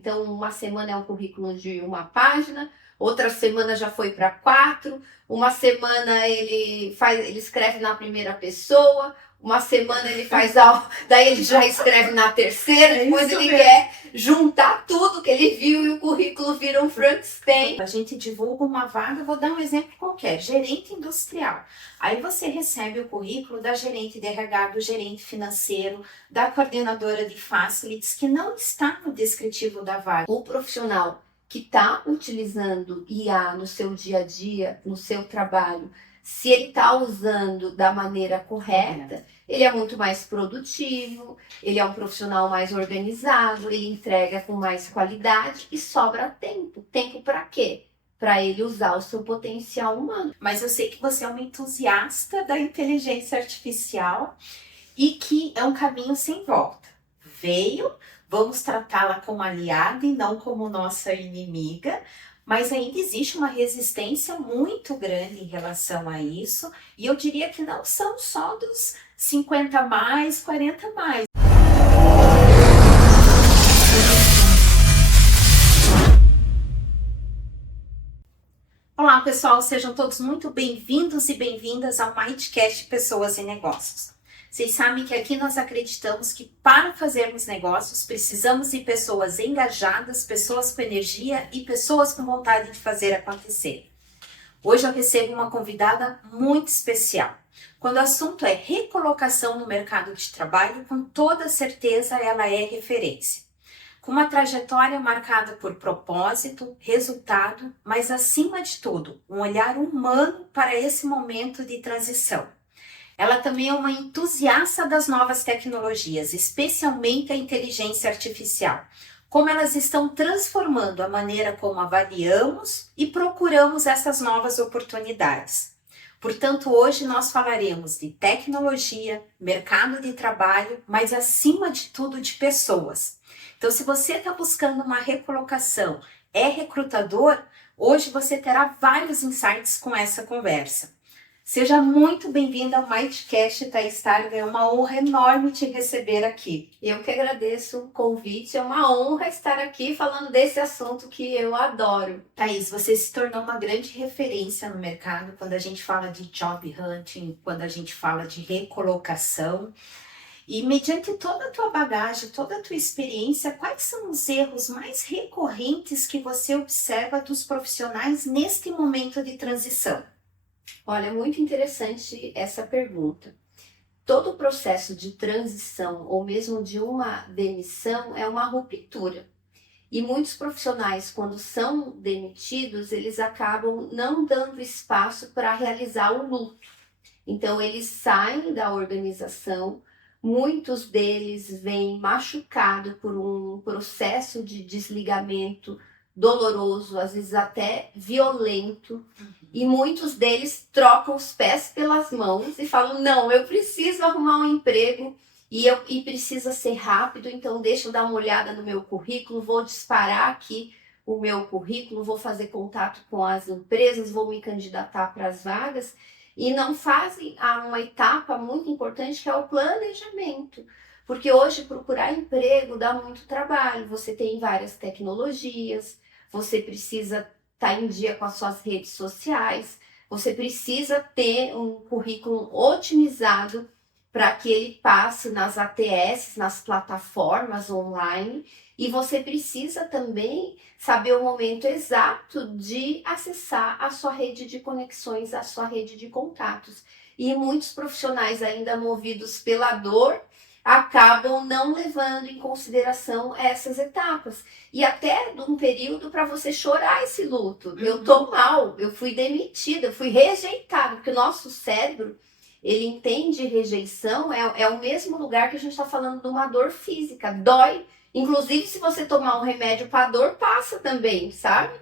Então, uma semana é um currículo de uma página, outra semana já foi para 4, uma semana ele escreve na primeira pessoa, uma semana ele faz daí ele já escreve na terceira, depois ele quer juntar tudo que ele viu e o currículo vira um Frankenstein. A gente divulga uma vaga, vou dar um exemplo qualquer, gerente industrial. Aí você recebe o currículo da gerente de RH, do gerente financeiro, da coordenadora de facilities, que não está no descritivo da vaga. O profissional que está utilizando IA no seu dia a dia, no seu trabalho, se ele está usando da maneira correta, ele é muito mais produtivo, ele é um profissional mais organizado, ele entrega com mais qualidade e sobra tempo. Tempo para quê? Para ele usar o seu potencial humano. Mas eu sei que você é uma entusiasta da inteligência artificial e que é um caminho sem volta. Veio, vamos tratá-la como aliada e não como nossa inimiga, mas ainda existe uma resistência muito grande em relação a isso, e eu diria que não são só dos 50 mais, 40 mais. Olá pessoal, sejam todos muito bem-vindos e bem-vindas ao Mindcast Pessoas e Negócios. Vocês sabem que aqui nós acreditamos que para fazermos negócios precisamos de pessoas engajadas, pessoas com energia e pessoas com vontade de fazer acontecer. Hoje eu recebo uma convidada muito especial. Quando o assunto é recolocação no mercado de trabalho, com toda certeza ela é referência. Com uma trajetória marcada por propósito, resultado, mas acima de tudo, um olhar humano para esse momento de transição. Ela também é uma entusiasta das novas tecnologias, especialmente a inteligência artificial. Como elas estão transformando a maneira como avaliamos e procuramos essas novas oportunidades. Portanto, hoje nós falaremos de tecnologia, mercado de trabalho, mas acima de tudo de pessoas. Então, se você está buscando uma recolocação, é recrutador, hoje você terá vários insights com essa conversa. Seja muito bem-vinda ao Mindcast, Thaís Targa. É uma honra enorme te receber aqui. Eu que agradeço o convite, é uma honra estar aqui falando desse assunto que eu adoro. Thaís, você se tornou uma grande referência no mercado quando a gente fala de job hunting, quando a gente fala de recolocação. E mediante toda a tua bagagem, toda a tua experiência, quais são os erros mais recorrentes que você observa dos profissionais neste momento de transição? Olha, é muito interessante essa pergunta. Todo o processo de transição ou mesmo de uma demissão é uma ruptura. E muitos profissionais, quando são demitidos, eles acabam não dando espaço para realizar o luto. Então, eles saem da organização, muitos deles vêm machucados por um processo de desligamento doloroso, às vezes até violento, e muitos deles trocam os pés pelas mãos e falam, não, eu preciso arrumar um emprego e precisa ser rápido, então deixa eu dar uma olhada no meu currículo, vou disparar aqui o meu currículo, vou fazer contato com as empresas, vou me candidatar para as vagas, e não fazem uma etapa muito importante que é o planejamento. Porque hoje procurar emprego dá muito trabalho, você tem várias tecnologias, você precisa estar em dia com as suas redes sociais, você precisa ter um currículo otimizado para que ele passe nas ATS, nas plataformas online, e você precisa também saber o momento exato de acessar a sua rede de conexões, a sua rede de contatos. E muitos profissionais ainda movidos pela dor acabam não levando em consideração essas etapas. E até de um período para você chorar esse luto. Eu tô mal, eu fui demitida, eu fui rejeitada, porque o nosso cérebro, ele entende rejeição, é o mesmo lugar que a gente está falando de uma dor física, dói. Inclusive, se você tomar um remédio para dor, passa também, sabe?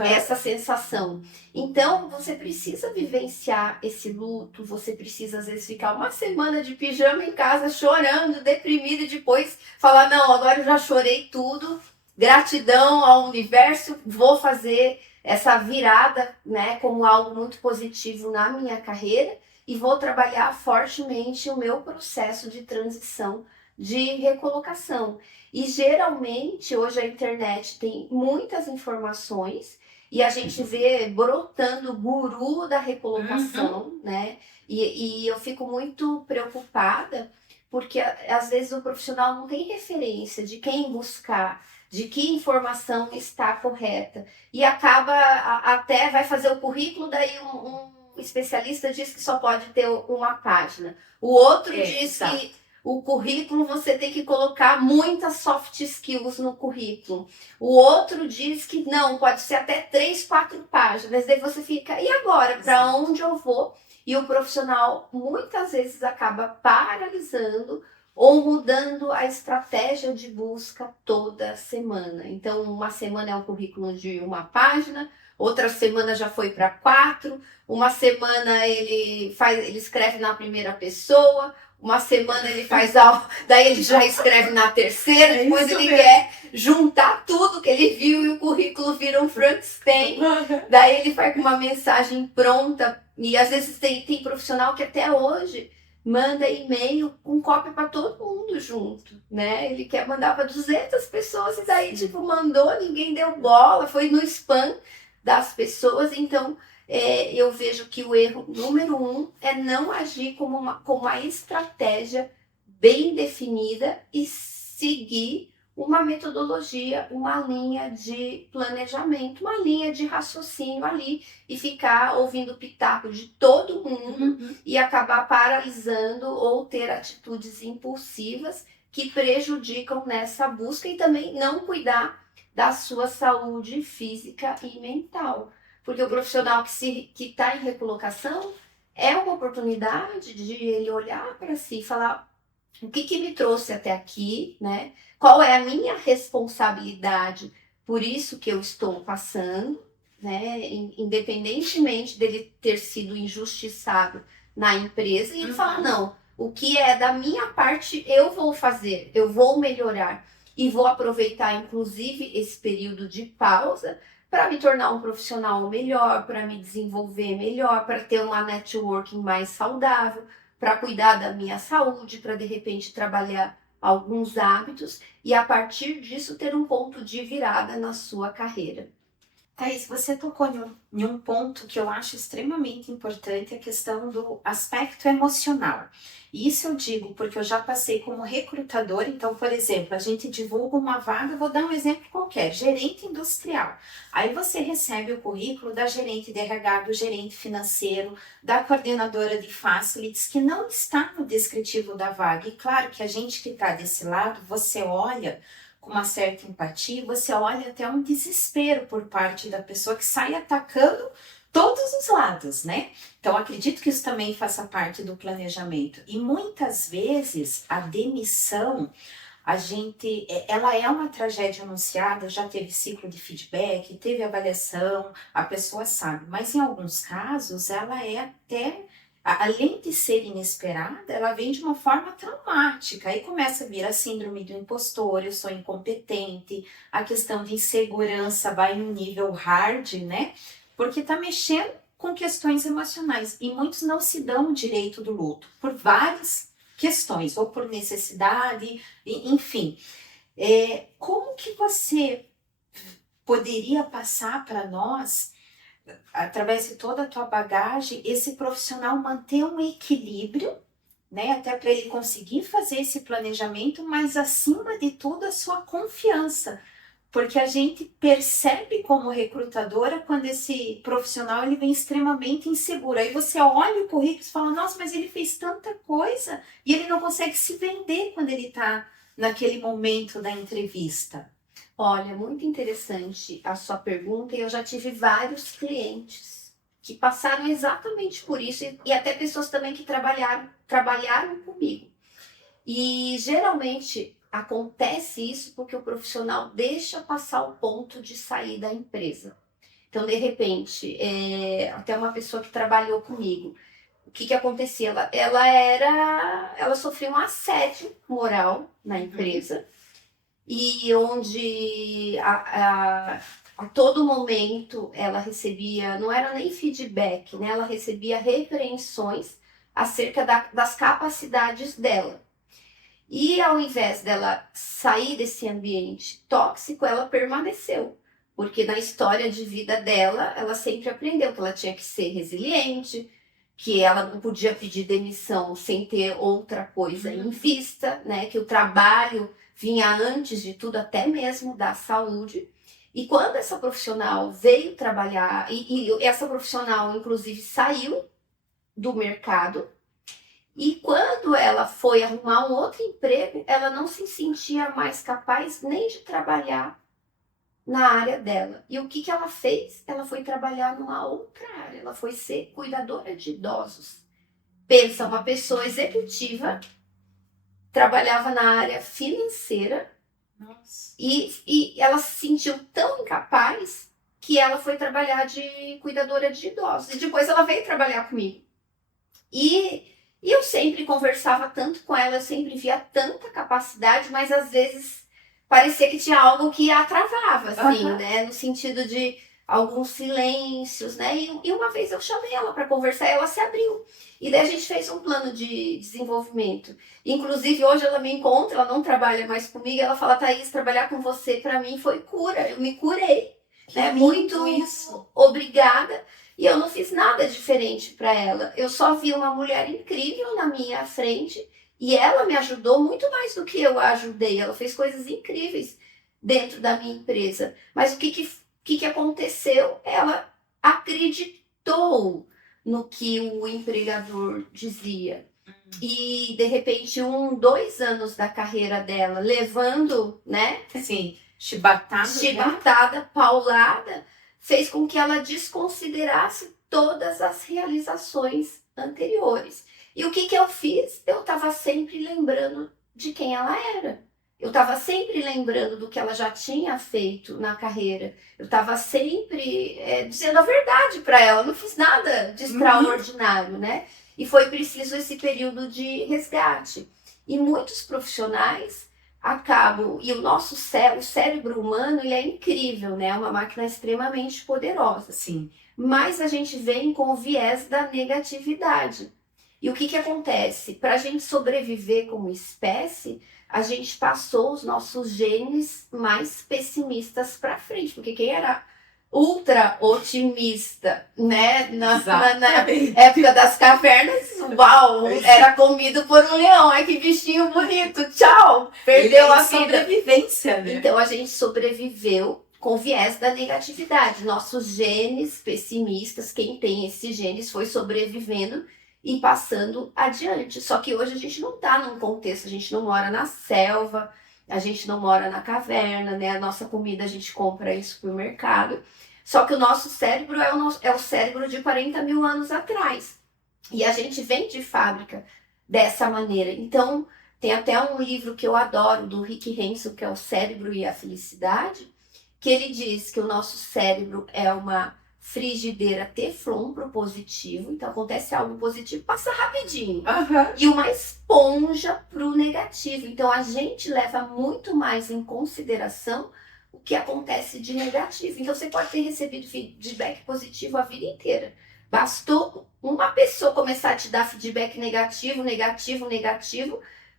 Essa sensação. Então, você precisa vivenciar esse luto, você precisa, às vezes, ficar uma semana de pijama em casa, chorando, deprimido, e depois falar, não, agora eu já chorei tudo, gratidão ao universo, vou fazer essa virada, né, como algo muito positivo na minha carreira, e vou trabalhar fortemente o meu processo de transição de recolocação. E geralmente hoje a internet tem muitas informações e a gente vê brotando o guru da recolocação, né? E eu fico muito preocupada porque às vezes o profissional não tem referência de quem buscar, de que informação está correta e acaba até vai fazer o currículo, daí um especialista diz que só pode ter uma página. O outro diz que o currículo você tem que colocar muitas soft skills no currículo. O outro diz que não, pode ser até 3, 4 páginas. Daí você fica, e agora? Para onde eu vou? E o profissional muitas vezes acaba paralisando ou mudando a estratégia de busca toda semana. Então, uma semana é um currículo de uma página, outra semana já foi para 4, uma semana ele escreve na primeira pessoa, uma semana ele faz daí ele já escreve na terceira, depois ele quer juntar tudo que ele viu e o currículo vira um Frankenstein. Daí ele faz com uma mensagem pronta e às vezes tem profissional que até hoje manda e-mail com cópia para todo mundo junto, né? Ele quer mandar para 200 pessoas e daí tipo mandou, ninguém deu bola, foi no spam das pessoas, então eu vejo que o erro número 1 é não agir com uma estratégia bem definida e seguir uma metodologia, uma linha de planejamento, uma linha de raciocínio ali e ficar ouvindo o pitaco de todo mundo e acabar paralisando ou ter atitudes impulsivas que prejudicam nessa busca e também não cuidar da sua saúde física e mental. Porque o profissional que está em recolocação é uma oportunidade de ele olhar para si e falar o que me trouxe até aqui, né? Qual é a minha responsabilidade por isso que eu estou passando, né? Independentemente dele ter sido injustiçado na empresa, e ele fala, não, o que é da minha parte eu vou fazer, eu vou melhorar e vou aproveitar inclusive esse período de pausa para me tornar um profissional melhor, para me desenvolver melhor, para ter uma networking mais saudável, para cuidar da minha saúde, para de repente trabalhar alguns hábitos e a partir disso ter um ponto de virada na sua carreira. Thaís, você tocou em um ponto que eu acho extremamente importante, a questão do aspecto emocional. E isso eu digo porque eu já passei como recrutadora, então, por exemplo, a gente divulga uma vaga, vou dar um exemplo qualquer, gerente industrial. Aí você recebe o currículo da gerente de RH, do gerente financeiro, da coordenadora de facilities, que não está no descritivo da vaga. E claro que a gente que está desse lado, você olha com uma certa empatia, você olha até um desespero por parte da pessoa que sai atacando todos os lados, né? Então, acredito que isso também faça parte do planejamento. E muitas vezes a demissão, ela é uma tragédia anunciada, já teve ciclo de feedback, teve avaliação, a pessoa sabe, mas em alguns casos ela é até, além de ser inesperada, ela vem de uma forma traumática. Aí começa a vir a síndrome do impostor, eu sou incompetente, a questão de insegurança vai no nível hard, né? Porque tá mexendo com questões emocionais. E muitos não se dão o direito do luto, por várias questões, ou por necessidade, enfim. Como que você poderia passar para nós, através de toda a tua bagagem, esse profissional manter um equilíbrio, né, até para ele conseguir fazer esse planejamento, mas acima de tudo a sua confiança, porque a gente percebe como recrutadora quando esse profissional ele vem extremamente inseguro, aí você olha o currículo e fala, nossa, mas ele fez tanta coisa e ele não consegue se vender quando ele está naquele momento da entrevista. Olha, muito interessante a sua pergunta e eu já tive vários clientes que passaram exatamente por isso e até pessoas também que trabalharam comigo. E geralmente acontece isso porque o profissional deixa passar o ponto de sair da empresa. Então, de repente, até uma pessoa que trabalhou comigo, o que acontecia? Ela sofreu um assédio moral na empresa e onde a todo momento ela recebia, não era nem feedback, né? Ela recebia repreensões acerca das capacidades dela. E ao invés dela sair desse ambiente tóxico, ela permaneceu. Porque na história de vida dela, ela sempre aprendeu que ela tinha que ser resiliente, que ela não podia pedir demissão sem ter outra coisa em vista, né? Que o trabalho vinha antes de tudo, até mesmo da saúde. E quando essa profissional veio trabalhar, e essa profissional, inclusive, saiu do mercado, e quando ela foi arrumar um outro emprego, ela não se sentia mais capaz nem de trabalhar na área dela. E o que, que ela fez? Ela foi trabalhar numa outra área, ela foi ser cuidadora de idosos. Pensa, uma pessoa executiva, trabalhava na área financeira. Nossa. E ela se sentiu tão incapaz que ela foi trabalhar de cuidadora de idosos. E depois ela veio trabalhar comigo. E eu sempre conversava tanto com ela, eu sempre via tanta capacidade, mas às vezes parecia que tinha algo que a travava, assim, né? No sentido de alguns silêncios, né? E uma vez eu chamei ela para conversar e ela se abriu. E daí a gente fez um plano de desenvolvimento. Inclusive, hoje ela me encontra, ela não trabalha mais comigo, ela fala, Thaís, trabalhar com você para mim foi cura, eu me curei. Né? Muito isso. Obrigada. E eu não fiz nada diferente para ela. Eu só vi uma mulher incrível na minha frente e ela me ajudou muito mais do que eu a ajudei. Ela fez coisas incríveis dentro da minha empresa. Mas o que aconteceu? Ela acreditou no que o empregador dizia. E, de repente, 2 anos da carreira dela, levando, né? Sim, chibatada, paulada, fez com que ela desconsiderasse todas as realizações anteriores. E o que eu fiz? Eu estava sempre lembrando de quem ela era. Eu estava sempre lembrando do que ela já tinha feito na carreira. Eu estava sempre dizendo a verdade para ela. Eu não fiz nada de extraordinário, né? E foi preciso esse período de resgate. E muitos profissionais acabam... E o nosso o cérebro humano, ele é incrível, né? É uma máquina extremamente poderosa. Sim. Mas a gente vem com o viés da negatividade. E o que acontece? Para a gente sobreviver como espécie, a gente passou os nossos genes mais pessimistas para frente. Porque quem era ultra otimista, né? Na época das cavernas, uau, era comido por um leão. Ai, que bichinho bonito, tchau! Perdeu a vida. Sobrevivência, né? Então a gente sobreviveu com viés da negatividade. Nossos genes pessimistas, quem tem esses genes foi sobrevivendo e passando adiante. Só que hoje a gente não está num contexto, a gente não mora na selva, a gente não mora na caverna, né? A nossa comida a gente compra em supermercado. Só que o nosso cérebro é o cérebro de 40 mil anos atrás. E a gente vem de fábrica dessa maneira. Então, tem até um livro que eu adoro, do Rick Hanson, que é O Cérebro e a Felicidade, que ele diz que o nosso cérebro é uma frigideira teflon pro positivo, então acontece algo positivo, passa rapidinho. E uma esponja pro negativo. Então a gente leva muito mais em consideração o que acontece de negativo. Então você pode ter recebido feedback positivo a vida inteira. Bastou uma pessoa começar a te dar feedback negativo,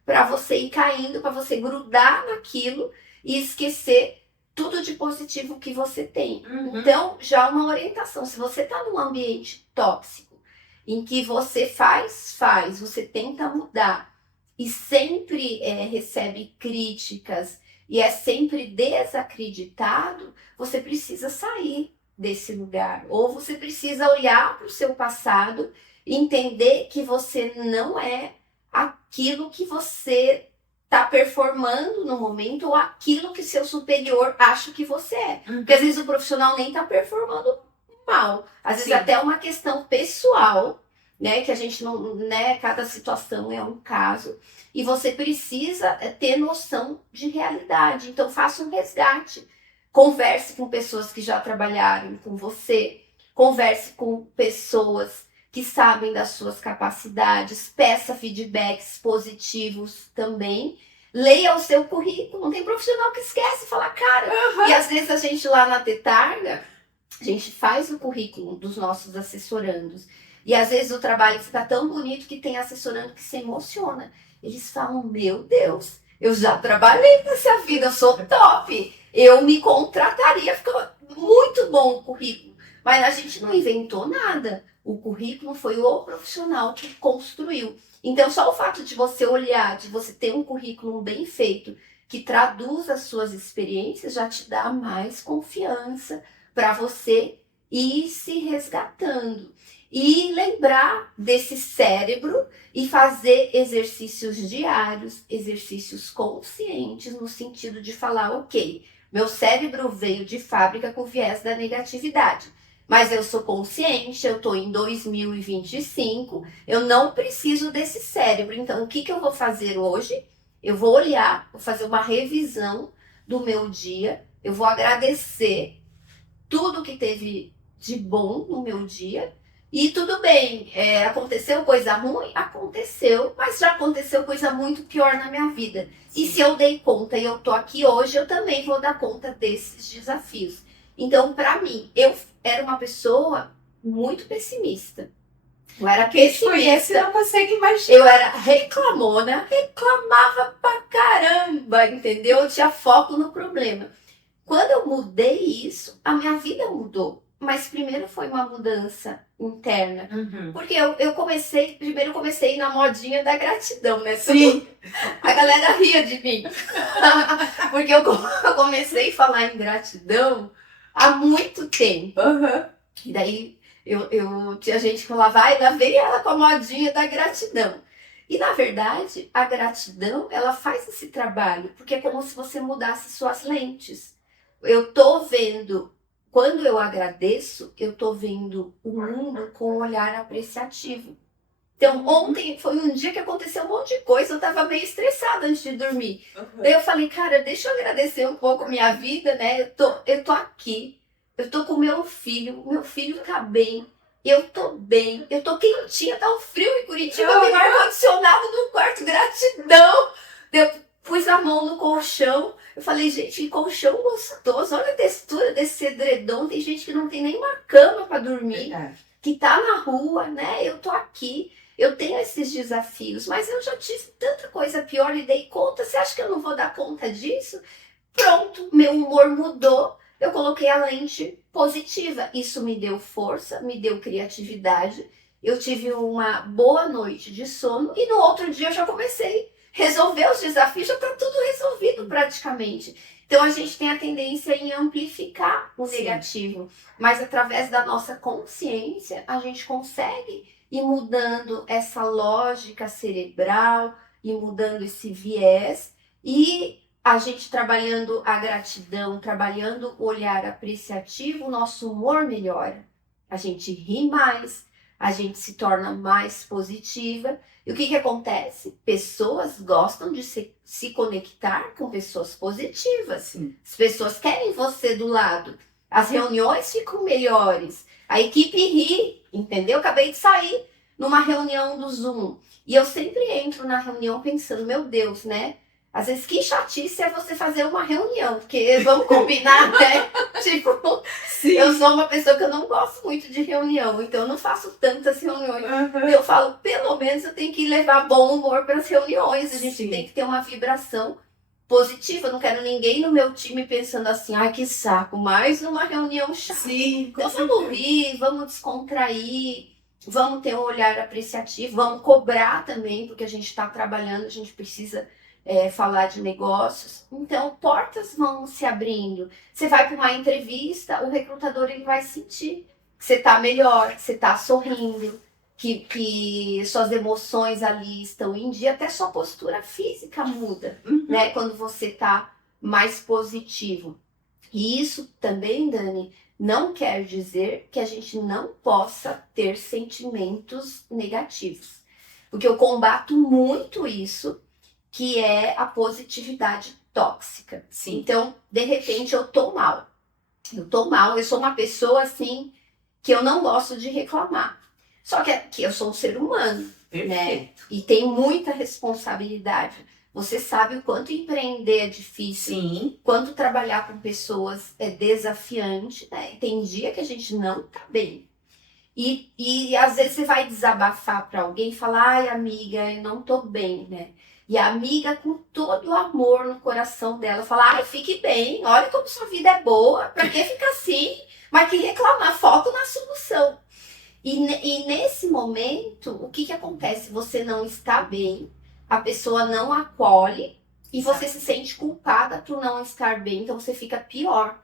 para você ir caindo, para você grudar naquilo e esquecer tudo de positivo que você tem. Então, já uma orientação. Se você está num ambiente tóxico, em que você faz, você tenta mudar e sempre recebe críticas e é sempre desacreditado, você precisa sair desse lugar. Ou você precisa olhar para o seu passado e entender que você não é aquilo que você está performando no momento ou aquilo que seu superior acha que você é. Porque às vezes o profissional nem está performando mal. Às vezes até uma questão pessoal, né? Que a gente não... né? Cada situação é um caso. E você precisa ter noção de realidade. Então faça um resgate. Converse com pessoas que já trabalharam com você. Converse com pessoas que sabem das suas capacidades, peça feedbacks positivos também, leia o seu currículo. Não tem profissional que esquece e fala, cara. E às vezes a gente lá na Tetarga, a gente faz o currículo dos nossos assessorandos. E às vezes o trabalho fica tão bonito que tem assessorando que se emociona. eles falam, meu Deus, eu já trabalhei nessa vida, eu sou top. Eu me contrataria, ficou muito bom o currículo. Mas a gente não inventou nada. O currículo foi o profissional que construiu. Então, só o fato de você olhar, de você ter um currículo bem feito, que traduz as suas experiências, já te dá mais confiança para você ir se resgatando. E lembrar desse cérebro e fazer exercícios diários, exercícios conscientes, no sentido de falar, ok, meu cérebro veio de fábrica com viés da negatividade. Mas eu sou consciente, eu estou em 2025, eu não preciso desse cérebro. Então, o que eu vou fazer hoje? Eu vou olhar, vou fazer uma revisão do meu dia, eu vou agradecer tudo que teve de bom no meu dia. E tudo bem, aconteceu coisa ruim? Aconteceu, mas já aconteceu coisa muito pior na minha vida. Sim. E se eu dei conta e eu tô aqui hoje, eu também vou dar conta desses desafios. Então, para mim, eu era uma pessoa muito pessimista. Eu era pessimista. Não consegue imaginar. Eu era reclamona, reclamava pra caramba, entendeu? Eu tinha foco no problema. Quando eu mudei isso, a minha vida mudou. Mas primeiro foi uma mudança interna. Uhum. Porque eu comecei na modinha da gratidão, né? Sim. A galera ria de mim. Porque eu comecei a falar em gratidão há muito tempo. Uhum. E daí eu tinha gente que falava, vai, lá vem ela com a modinha da gratidão. E na verdade, a gratidão, ela faz esse trabalho, porque é como se você mudasse suas lentes. Eu tô vendo, quando eu agradeço, eu tô vendo o mundo com um olhar apreciativo. Então, ontem foi um dia que aconteceu um monte de coisa, eu tava meio estressada antes de dormir. Uhum. Daí eu falei, cara, deixa eu agradecer um pouco minha vida, né? Eu tô aqui, eu tô com meu filho tá bem, eu tô bem, eu tô quentinha, tá um frio em Curitiba, eu tenho ar-condicionado no quarto, gratidão. Eu pus a mão no colchão, eu falei, gente, que colchão gostoso, olha a textura desse edredom, tem gente que não tem nem uma cama para dormir, que tá na rua, né? Eu tô aqui. Eu tenho esses desafios, mas eu já tive tanta coisa pior e dei conta. Você acha que eu não vou dar conta disso? Pronto, meu humor mudou. Eu coloquei a lente positiva. Isso me deu força, me deu criatividade. Eu tive uma boa noite de sono e no outro dia eu já comecei a resolver os desafios. Já está tudo resolvido praticamente. Então a gente tem a tendência em amplificar o negativo, mas através da nossa consciência a gente consegue e mudando essa lógica cerebral, e mudando esse viés, e a gente trabalhando a gratidão, trabalhando o olhar apreciativo, o nosso humor melhora. A gente ri mais, a gente se torna mais positiva. E o que acontece? Pessoas gostam de se conectar com pessoas positivas. Sim. As pessoas querem você do lado. As reuniões ficam melhores. A equipe ri, entendeu? Acabei de sair numa reunião do Zoom. E eu sempre entro na reunião pensando, meu Deus, né? Às vezes que chatice é você fazer uma reunião, porque vamos combinar, né? Tipo, sim, eu sou uma pessoa que eu não gosto muito de reunião, então eu não faço tantas reuniões. Uhum. Eu falo, pelo menos eu tenho que levar bom humor para as reuniões, a gente sim, tem que ter uma vibração positiva. Eu não quero ninguém no meu time pensando assim, ai que saco, mais uma reunião chata. Sim, então vamos rir, vamos descontrair, vamos ter um olhar apreciativo, vamos cobrar também, porque a gente está trabalhando, a gente precisa falar de negócios. Então, portas vão se abrindo. Você vai para uma entrevista, o recrutador ele vai sentir que você está melhor, que você está sorrindo, que suas emoções ali estão em dia, até sua postura física muda, né? Quando você está mais positivo. E isso também, Dani, não quer dizer que a gente não possa ter sentimentos negativos. Porque eu combato muito isso, que é a positividade tóxica. Sim. Então, de repente, eu tô mal. Eu sou uma pessoa, assim, que eu não gosto de reclamar. Só que eu sou um ser humano, né? E tem muita responsabilidade. Você sabe o quanto empreender é difícil, sim, quanto trabalhar com pessoas é desafiante, né? E tem dia que a gente não tá bem. E às vezes você vai desabafar para alguém e falar, ai amiga, eu não tô bem, né? E a amiga, com todo o amor no coração dela, fala: ai, fique bem, olha como sua vida é boa, pra que ficar assim? Mas que reclamar, foco na solução. E nesse momento, o que acontece? Você não está bem, a pessoa não acolhe e você se sente culpada por não estar bem, então você fica pior.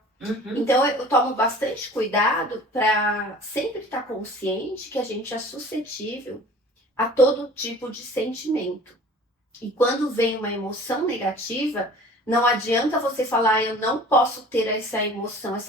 Então eu tomo bastante cuidado para sempre estar consciente que a gente é suscetível a todo tipo de sentimento. E quando vem uma emoção negativa, não adianta você falar: eu não posso ter essa emoção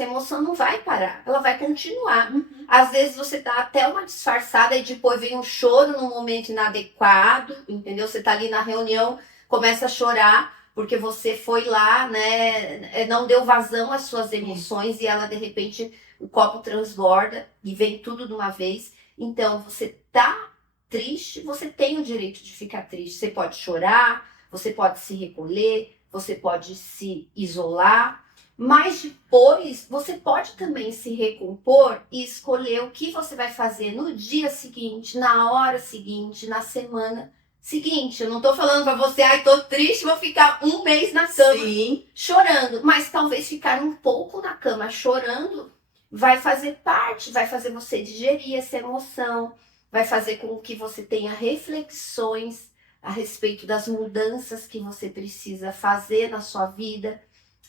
não vai parar, ela vai continuar. Às vezes você dá até uma disfarçada e depois vem um choro num momento inadequado, entendeu? Você tá ali na reunião, começa a chorar porque você foi lá, né, não deu vazão às suas emoções e ela, de repente, o copo transborda e vem tudo de uma vez. Então, você tá triste, você tem o direito de ficar triste. Você pode chorar, você pode se recolher, você pode se isolar, mas depois você pode também se recompor e escolher o que você vai fazer no dia seguinte, na hora seguinte, na semana seguinte. Eu não tô falando pra você: ai, tô triste, vou ficar um mês na cama chorando, mas talvez ficar um pouco na cama chorando vai fazer parte, vai fazer você digerir essa emoção, vai fazer com que você tenha reflexões a respeito das mudanças que você precisa fazer na sua vida,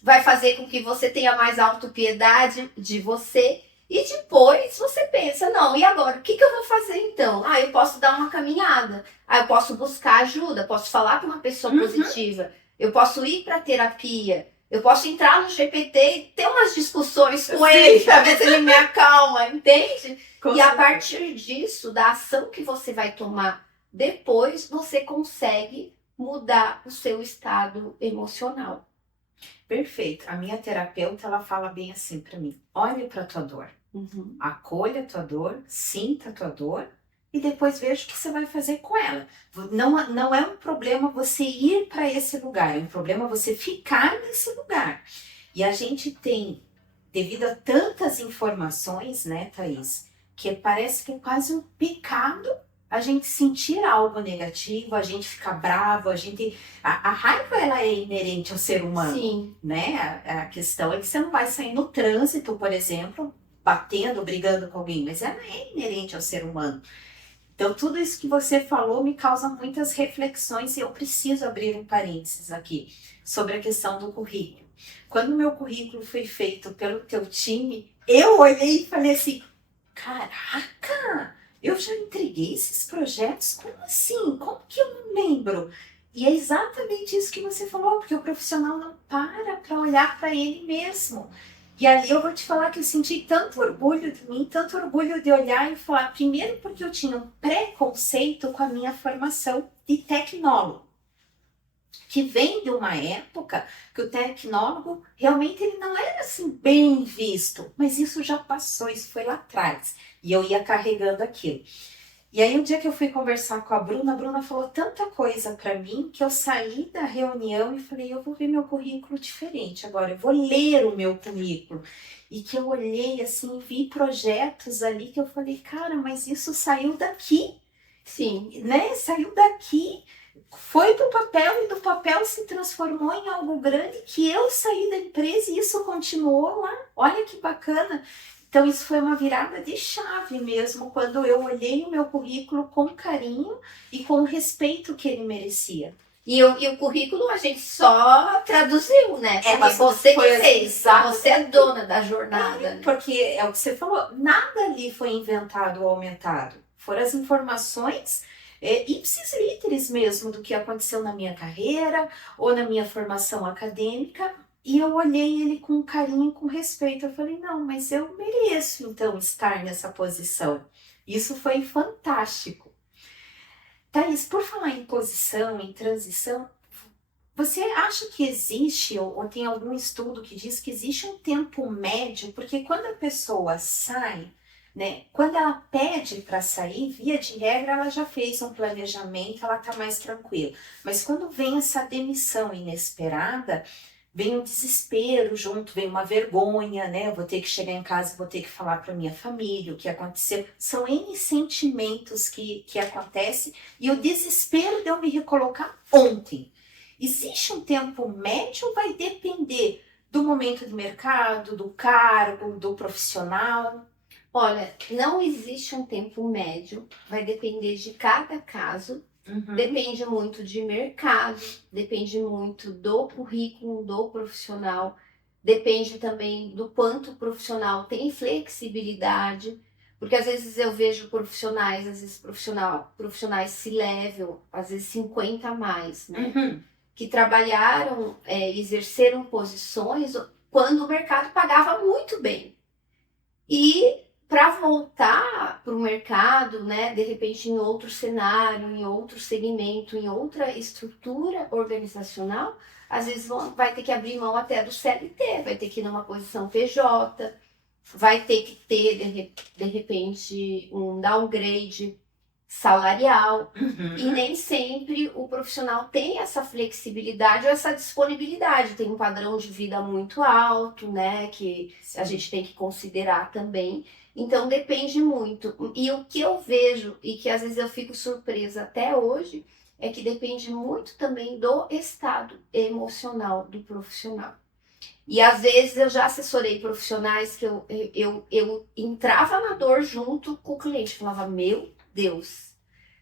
vai fazer com que você tenha mais autopiedade de você. E depois você pensa: não, e agora? O que eu vou fazer então? Ah, eu posso dar uma caminhada, eu posso buscar ajuda, posso falar com uma pessoa positiva, eu posso ir para terapia, eu posso entrar no GPT e ter umas discussões com ele para ver se ele me acalma, entende? E a partir disso, da ação que você vai tomar depois, você consegue mudar o seu estado emocional. Perfeito. A minha terapeuta, ela fala bem assim para mim: olhe para tua dor, acolha a tua dor, sinta a tua dor e depois veja o que você vai fazer com ela. Não é um problema você ir para esse lugar, é um problema você ficar nesse lugar. E a gente tem, devido a tantas informações, né, Thaís, que parece que é quase um pecado a gente sentir algo negativo, a gente ficar bravo, a raiva, ela é inerente ao ser humano. Sim. Né? A questão é que você não vai sair no trânsito, por exemplo, batendo, brigando com alguém, mas ela é inerente ao ser humano. Então, tudo isso que você falou me causa muitas reflexões e eu preciso abrir um parênteses aqui sobre a questão do currículo. Quando o meu currículo foi feito pelo teu time, eu olhei e falei assim: caraca, eu já entreguei esses projetos? Como assim? Como que eu não lembro? E é exatamente isso que você falou, porque o profissional não para olhar para ele mesmo. E ali eu vou te falar que eu senti tanto orgulho de mim, tanto orgulho de olhar e falar, primeiro porque eu tinha um preconceito com a minha formação de tecnólogo, que vem de uma época que o tecnólogo realmente ele não era assim bem visto, mas isso já passou, isso foi lá atrás, e eu ia carregando aquilo. E aí, um dia que eu fui conversar com a Bruna falou tanta coisa para mim que eu saí da reunião e falei: eu vou ver meu currículo diferente agora, eu vou ler o meu currículo. E que eu olhei assim, vi projetos ali que eu falei: cara, mas isso saiu daqui. Sim. Né? Saiu daqui, foi pro papel e do papel se transformou em algo grande que eu saí da empresa e isso continuou lá. Olha que bacana. Então, isso foi uma virada de chave mesmo, quando eu olhei o meu currículo com carinho e com o respeito que ele merecia. E o currículo a gente só traduziu, né? Porque você que fez, você é dona da jornada. Porque é o que você falou, nada ali foi inventado ou aumentado. Foram as informações ipsis literis mesmo do que aconteceu na minha carreira ou na minha formação acadêmica. E eu olhei ele com carinho e com respeito. Eu falei: não, mas eu mereço então estar nessa posição. Isso foi fantástico. Thaís, por falar em posição, em transição, você acha que existe, ou tem algum estudo que diz que existe um tempo médio? Porque quando a pessoa sai, né, quando ela pede para sair, via de regra, ela já fez um planejamento, ela está mais tranquila. Mas quando vem essa demissão inesperada, vem um desespero junto, vem uma vergonha, né? Eu vou ter que chegar em casa e vou ter que falar para minha família o que aconteceu. São N sentimentos que acontecem e o desespero de eu me recolocar ontem. Existe um tempo médio ou vai depender do momento do mercado, do cargo, do profissional? Olha, não existe um tempo médio, vai depender de cada caso. Uhum. Depende muito de mercado, depende muito do currículo do profissional, depende também do quanto o profissional tem flexibilidade, porque às vezes eu vejo profissionais, às vezes profissionais C-level, às vezes 50 a mais, né? Uhum. Que trabalharam, exerceram posições quando o mercado pagava muito bem. E para voltar para o mercado, né, de repente em outro cenário, em outro segmento, em outra estrutura organizacional, às vezes vai ter que abrir mão até do CLT, vai ter que ir numa posição PJ, vai ter que ter, de repente, um downgrade salarial. Uhum. E nem sempre o profissional tem essa flexibilidade ou essa disponibilidade. Tem um padrão de vida muito alto, né? Que a gente tem que considerar também. Então depende muito. E o que eu vejo, e que às vezes eu fico surpresa até hoje, é que depende muito também do estado emocional do profissional. E às vezes eu já assessorei profissionais que eu entrava na dor junto com o cliente, falava, meu Deus,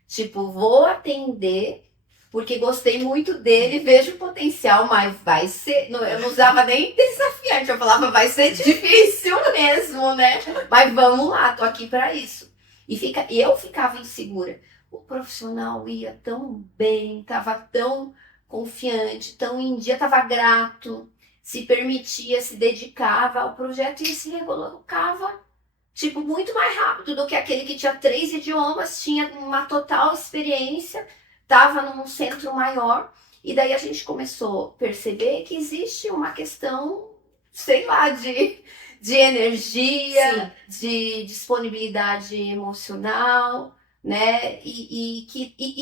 tipo, vou atender porque gostei muito dele, vejo o potencial, mas vai ser. Eu não usava nem desafiante, eu falava, vai ser difícil mesmo, né? Mas vamos lá, tô aqui para isso. E eu ficava insegura. O profissional ia tão bem, tava tão confiante, tão em dia, tava grato, se permitia, se dedicava ao projeto e se recolocava tipo, muito mais rápido do que aquele que tinha 3 idiomas, tinha uma total experiência, estava num centro maior. E daí a gente começou a perceber que existe uma questão, sei lá, de energia, de disponibilidade emocional, né? E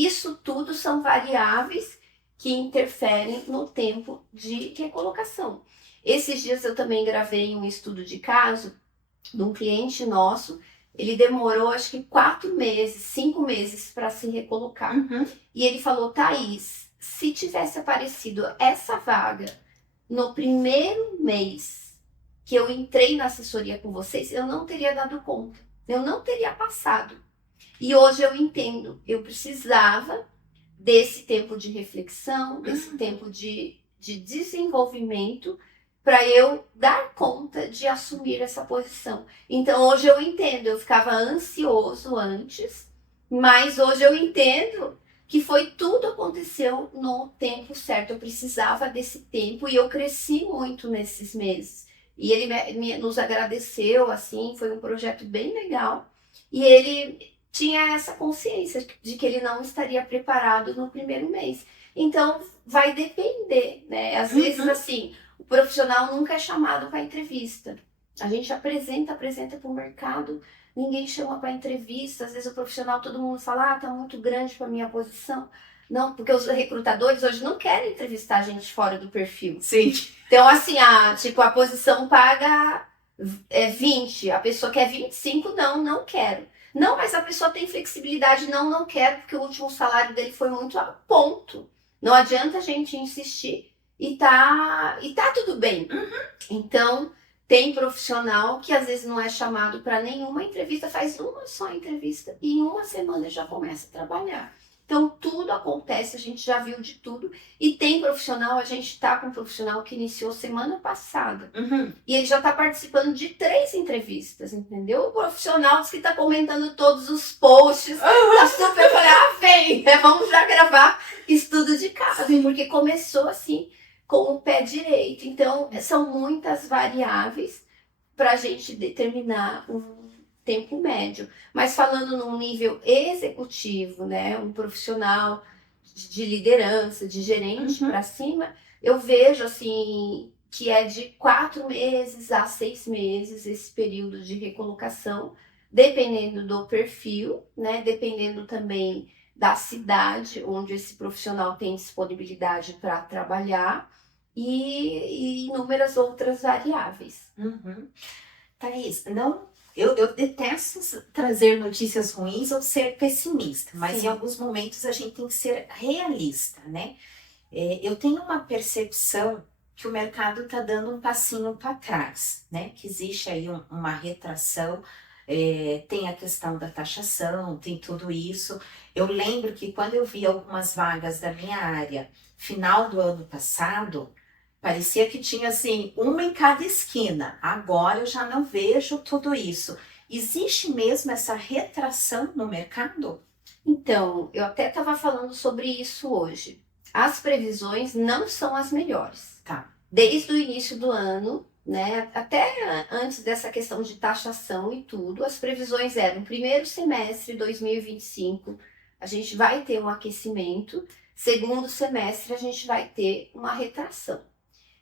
isso tudo são variáveis que interferem no tempo de recolocação. Esses dias eu também gravei um estudo de caso de um cliente nosso, ele demorou acho que 4 meses, 5 meses para se recolocar. Uhum. E ele falou, Thaís, se tivesse aparecido essa vaga no primeiro mês que eu entrei na assessoria com vocês, eu não teria dado conta, eu não teria passado. E hoje eu entendo, eu precisava desse tempo de reflexão, desse tempo de desenvolvimento para eu dar conta de assumir essa posição. Então hoje eu entendo, eu ficava ansioso antes, mas hoje eu entendo que foi tudo aconteceu no tempo certo. Eu precisava desse tempo e eu cresci muito nesses meses. E ele nos agradeceu, assim, foi um projeto bem legal. E ele tinha essa consciência de que ele não estaria preparado no primeiro mês. Então, vai depender, né? Às vezes, assim, o profissional nunca é chamado para entrevista. A gente apresenta para o mercado, ninguém chama para entrevista. Às vezes o profissional, todo mundo fala, tá muito grande para minha posição. Não, porque os recrutadores hoje não querem entrevistar a gente fora do perfil. Sim. Então, assim, a posição paga 20, a pessoa quer 25, não quero. Não, mas a pessoa tem flexibilidade, não quero, porque o último salário dele foi muito a ponto. Não adianta a gente insistir e tá tudo bem. Então, tem profissional que às vezes não é chamado para nenhuma entrevista, faz uma só entrevista e em uma semana já começa a trabalhar. Então, tudo acontece, a gente já viu de tudo. E tem profissional, a gente tá com um profissional que iniciou semana passada. E ele já tá participando de 3 entrevistas, entendeu? O profissional que tá comentando todos os posts, tá super, eu falei, vem, vamos já gravar estudo de caso. Porque começou assim, com o pé direito. Então, são muitas variáveis para a gente determinar um tempo médio. Mas falando num nível executivo, né, um profissional de liderança, de gerente para cima, eu vejo assim que é de 4 meses a 6 meses esse período de recolocação, dependendo do perfil, né, dependendo também da cidade onde esse profissional tem disponibilidade para trabalhar. e inúmeras outras variáveis. Uhum. Thaís, não, eu detesto trazer notícias ruins ou ser pessimista, mas Sim. em alguns momentos a gente tem que ser realista, né? Eu tenho uma percepção que o mercado está dando um passinho para trás, né? Que existe aí uma retração, tem a questão da taxação, tem tudo isso. Eu lembro que quando eu vi algumas vagas da minha área, final do ano passado, parecia que tinha assim, uma em cada esquina. Agora eu já não vejo tudo isso. Existe mesmo essa retração no mercado? Então, eu até estava falando sobre isso hoje. As previsões não são as melhores. Tá. Desde o início do ano, né, até antes dessa questão de taxação e tudo, as previsões eram primeiro semestre de 2025, a gente vai ter um aquecimento, segundo semestre a gente vai ter uma retração.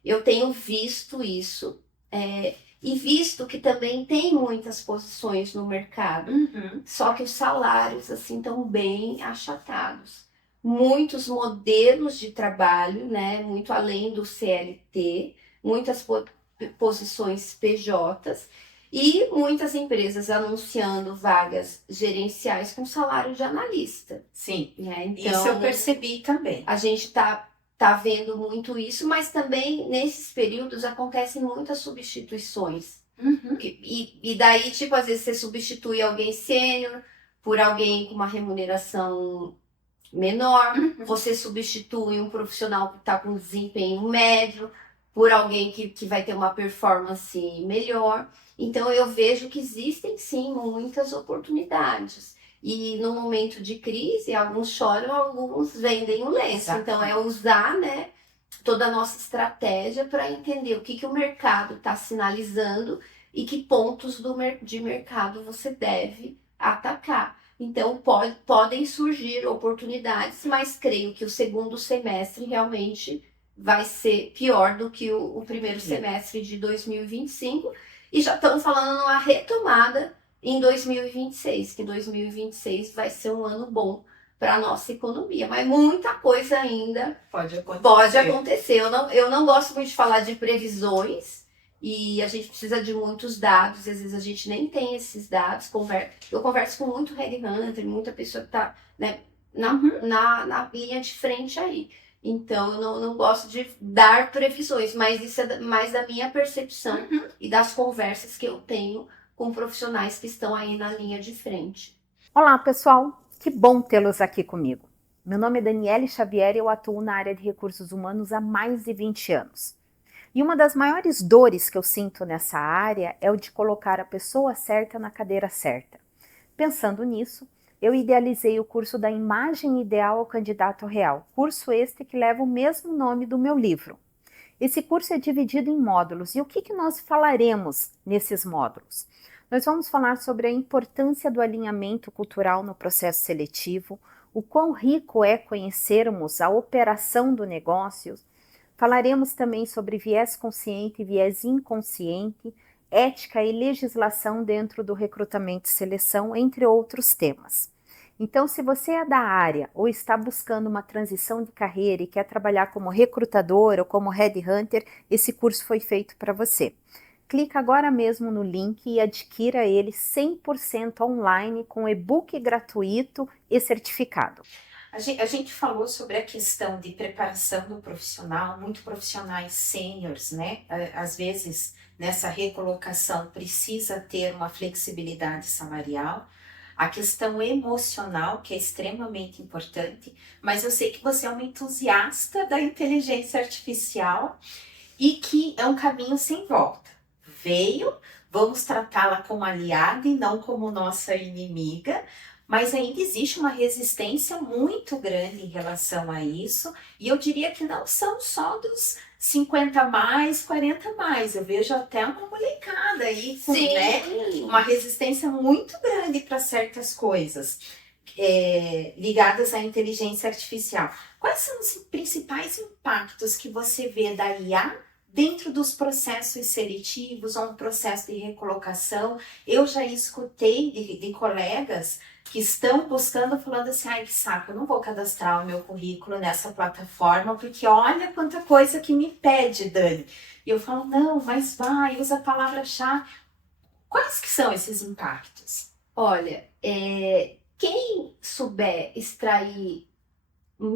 Eu tenho visto isso, e visto que também tem muitas posições no mercado, só que os salários assim estão bem achatados. Muitos modelos de trabalho, né, muito além do CLT, muitas posições PJs e muitas empresas anunciando vagas gerenciais com salário de analista. Sim, Né? isso Então, eu percebi também. a gente tá vendo muito isso, mas também nesses períodos acontecem muitas substituições. E daí, tipo, às vezes você substitui alguém sênior por alguém com uma remuneração menor, você substitui um profissional que está com desempenho médio por alguém que vai ter uma performance melhor. Então eu vejo que existem sim muitas oportunidades. E no momento de crise, alguns choram, alguns vendem o lenço. Exato. Então é usar, né, toda a nossa estratégia para entender o que o mercado está sinalizando e que pontos de mercado você deve atacar. Então, podem surgir oportunidades, mas creio que o segundo semestre realmente vai ser pior do que o primeiro semestre de 2025. E já estamos falando uma retomada em 2026, que 2026 vai ser um ano bom para a nossa economia. Mas muita coisa ainda pode acontecer. Eu não gosto muito de falar de previsões, e a gente precisa de muitos dados, e às vezes a gente nem tem esses dados. Eu converso com muito headhunter, muita pessoa que está, né, na linha de frente aí. Então, eu não gosto de dar previsões, mas isso é mais da minha percepção e das conversas que eu tenho com profissionais que estão aí na linha de frente. Olá, pessoal! Que bom tê-los aqui comigo. Meu nome é Daniele Xavier e eu atuo na área de recursos humanos há mais de 20 anos. E uma das maiores dores que eu sinto nessa área é o de colocar a pessoa certa na cadeira certa. Pensando nisso, eu idealizei o curso da Imagem Ideal ao Candidato Real, curso este que leva o mesmo nome do meu livro. Esse curso é dividido em módulos, e o que nós falaremos nesses módulos? Nós vamos falar sobre a importância do alinhamento cultural no processo seletivo, o quão rico é conhecermos a operação do negócio. Falaremos também sobre viés consciente e viés inconsciente, ética e legislação dentro do recrutamento e seleção, entre outros temas. Então, se você é da área ou está buscando uma transição de carreira e quer trabalhar como recrutador ou como headhunter, esse curso foi feito para você. Clica agora mesmo no link e adquira ele 100% online com e-book gratuito e certificado. A gente falou sobre a questão de preparação do profissional, muito profissionais sêniores, né? Às vezes, nessa recolocação, precisa ter uma flexibilidade salarial. A questão emocional, que é extremamente importante, mas eu sei que você é uma entusiasta da inteligência artificial e que é um caminho sem volta. Veio, vamos tratá-la como aliada e não como nossa inimiga, mas ainda existe uma resistência muito grande em relação a isso, e eu diria que não são só dos 50 mais, 40 mais, eu vejo até uma molecada aí com, né, uma resistência muito grande para certas coisas ligadas à inteligência artificial. Quais são os principais impactos que você vê da IA dentro dos processos seletivos ou um processo de recolocação, eu já escutei de colegas que estão buscando, falando assim, ai que saco, eu não vou cadastrar o meu currículo nessa plataforma, porque olha quanta coisa que me pede, Dani. E eu falo, não, mas vai, usa a palavra-chave. Quais que são esses impactos? Olha, quem souber extrair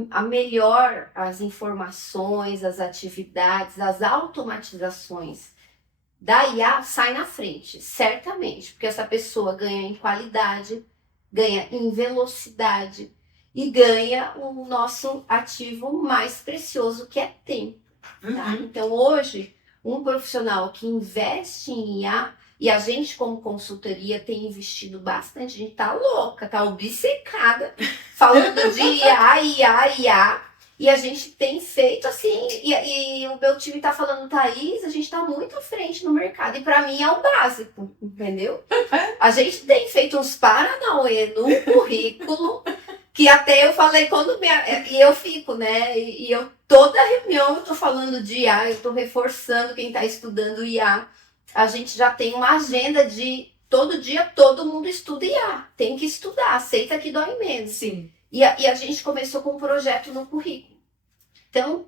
a melhor as informações, as atividades, as automatizações da IA, sai na frente, certamente, porque essa pessoa ganha em qualidade, ganha em velocidade e ganha o nosso ativo mais precioso, que é tempo. Tá? Então, hoje, um profissional que investe em IA, e a gente, como consultoria, tem investido bastante, a gente tá louca, tá obcecada, falando de IA, e a gente tem feito assim, e o meu time tá falando, Thaís, a gente tá muito à frente no mercado, e para mim é o básico, entendeu? A gente tem feito uns paranauê no currículo, que até eu falei, e eu fico, né, e eu toda reunião eu tô falando de IA, eu tô reforçando quem tá estudando IA, a gente já tem uma agenda de todo dia todo mundo estuda IA, tem que estudar, aceita que dói menos. Sim. E a gente começou com um projeto no currículo. Então,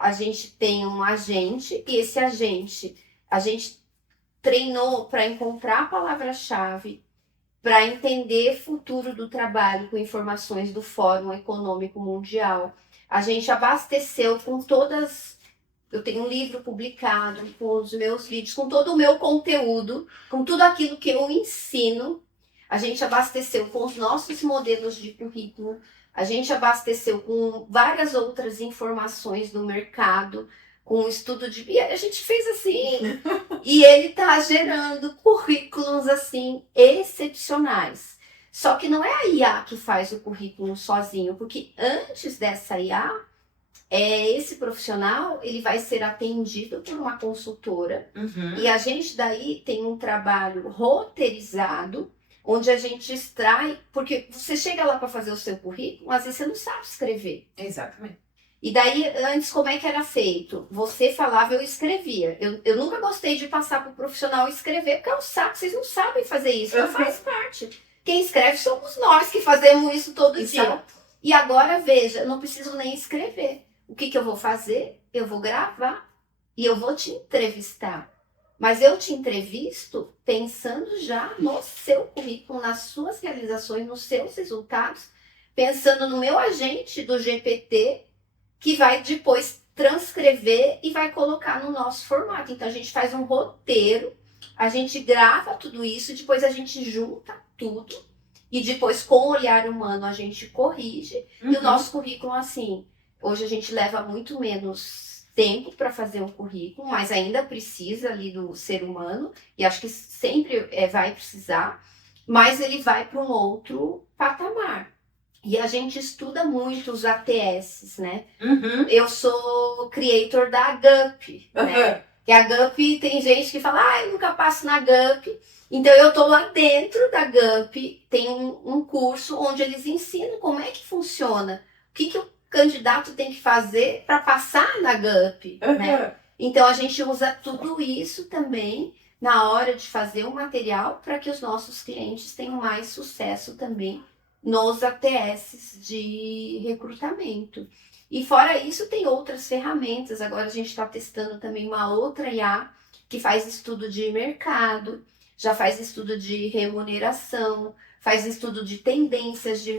a gente tem um agente, e esse agente, a gente treinou para encontrar a palavra-chave, para entender o futuro do trabalho com informações do Fórum Econômico Mundial. A gente abasteceu com todas... Eu tenho um livro publicado com os meus vídeos, com todo o meu conteúdo, com tudo aquilo que eu ensino. A gente abasteceu com os nossos modelos de currículo, a gente abasteceu com várias outras informações do mercado, com o estudo de... E a gente fez assim, e ele está gerando currículos assim excepcionais. Só que não é a IA que faz o currículo sozinho, porque antes dessa IA, esse profissional ele vai ser atendido por uma consultora, e a gente daí tem um trabalho roteirizado, onde a gente extrai, porque você chega lá para fazer o seu currículo, às vezes você não sabe escrever. Exatamente. E daí, antes, como é que era feito? Você falava, eu escrevia. Eu nunca gostei de passar para o profissional escrever, porque é um saco, vocês não sabem fazer isso, não faz parte. Quem escreve somos nós que fazemos isso todo dia. E agora, veja, eu não preciso nem escrever. O que eu vou fazer? Eu vou gravar e eu vou te entrevistar. Mas eu te entrevisto pensando já no seu currículo, nas suas realizações, nos seus resultados, pensando no meu agente do GPT, que vai depois transcrever e vai colocar no nosso formato. Então, a gente faz um roteiro, a gente grava tudo isso, depois a gente junta tudo, e depois, com o olhar humano, a gente corrige. E o nosso currículo, assim, hoje a gente leva muito menos tempo para fazer um currículo, mas ainda precisa ali do ser humano, e acho que sempre vai precisar, mas ele vai para um outro patamar. E a gente estuda muito os ATS, né? Eu sou creator da GUP, né? Que a GUP, tem gente que fala, eu nunca passo na GUP. Então eu tô lá dentro da GUP, tem um curso onde eles ensinam como é que funciona, o que o candidato tem que fazer para passar na GUP, né? Então a gente usa tudo isso também na hora de fazer o material para que os nossos clientes tenham mais sucesso também nos ATS de recrutamento. E fora isso, tem outras ferramentas. Agora a gente está testando também uma outra IA que faz estudo de mercado, já faz estudo de remuneração, faz estudo de tendências de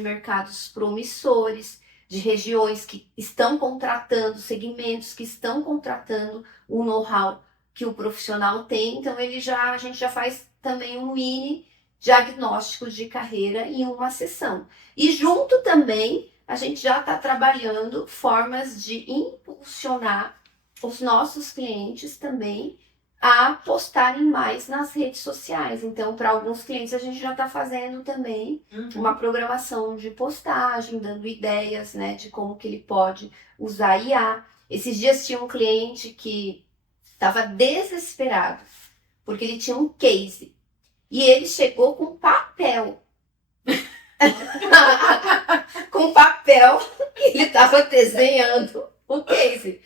mercados promissores, de regiões que estão contratando, segmentos que estão contratando o know-how que o profissional tem. Então a gente já faz também um mini diagnóstico de carreira em uma sessão. E junto também, a gente já está trabalhando formas de impulsionar os nossos clientes também a postarem mais nas redes sociais. Então, para alguns clientes, a gente já está fazendo também uma programação de postagem, dando ideias, né, de como que ele pode usar IA. Esses dias tinha um cliente que estava desesperado, porque ele tinha um case. E ele chegou com papel. Com papel, ele estava desenhando o case.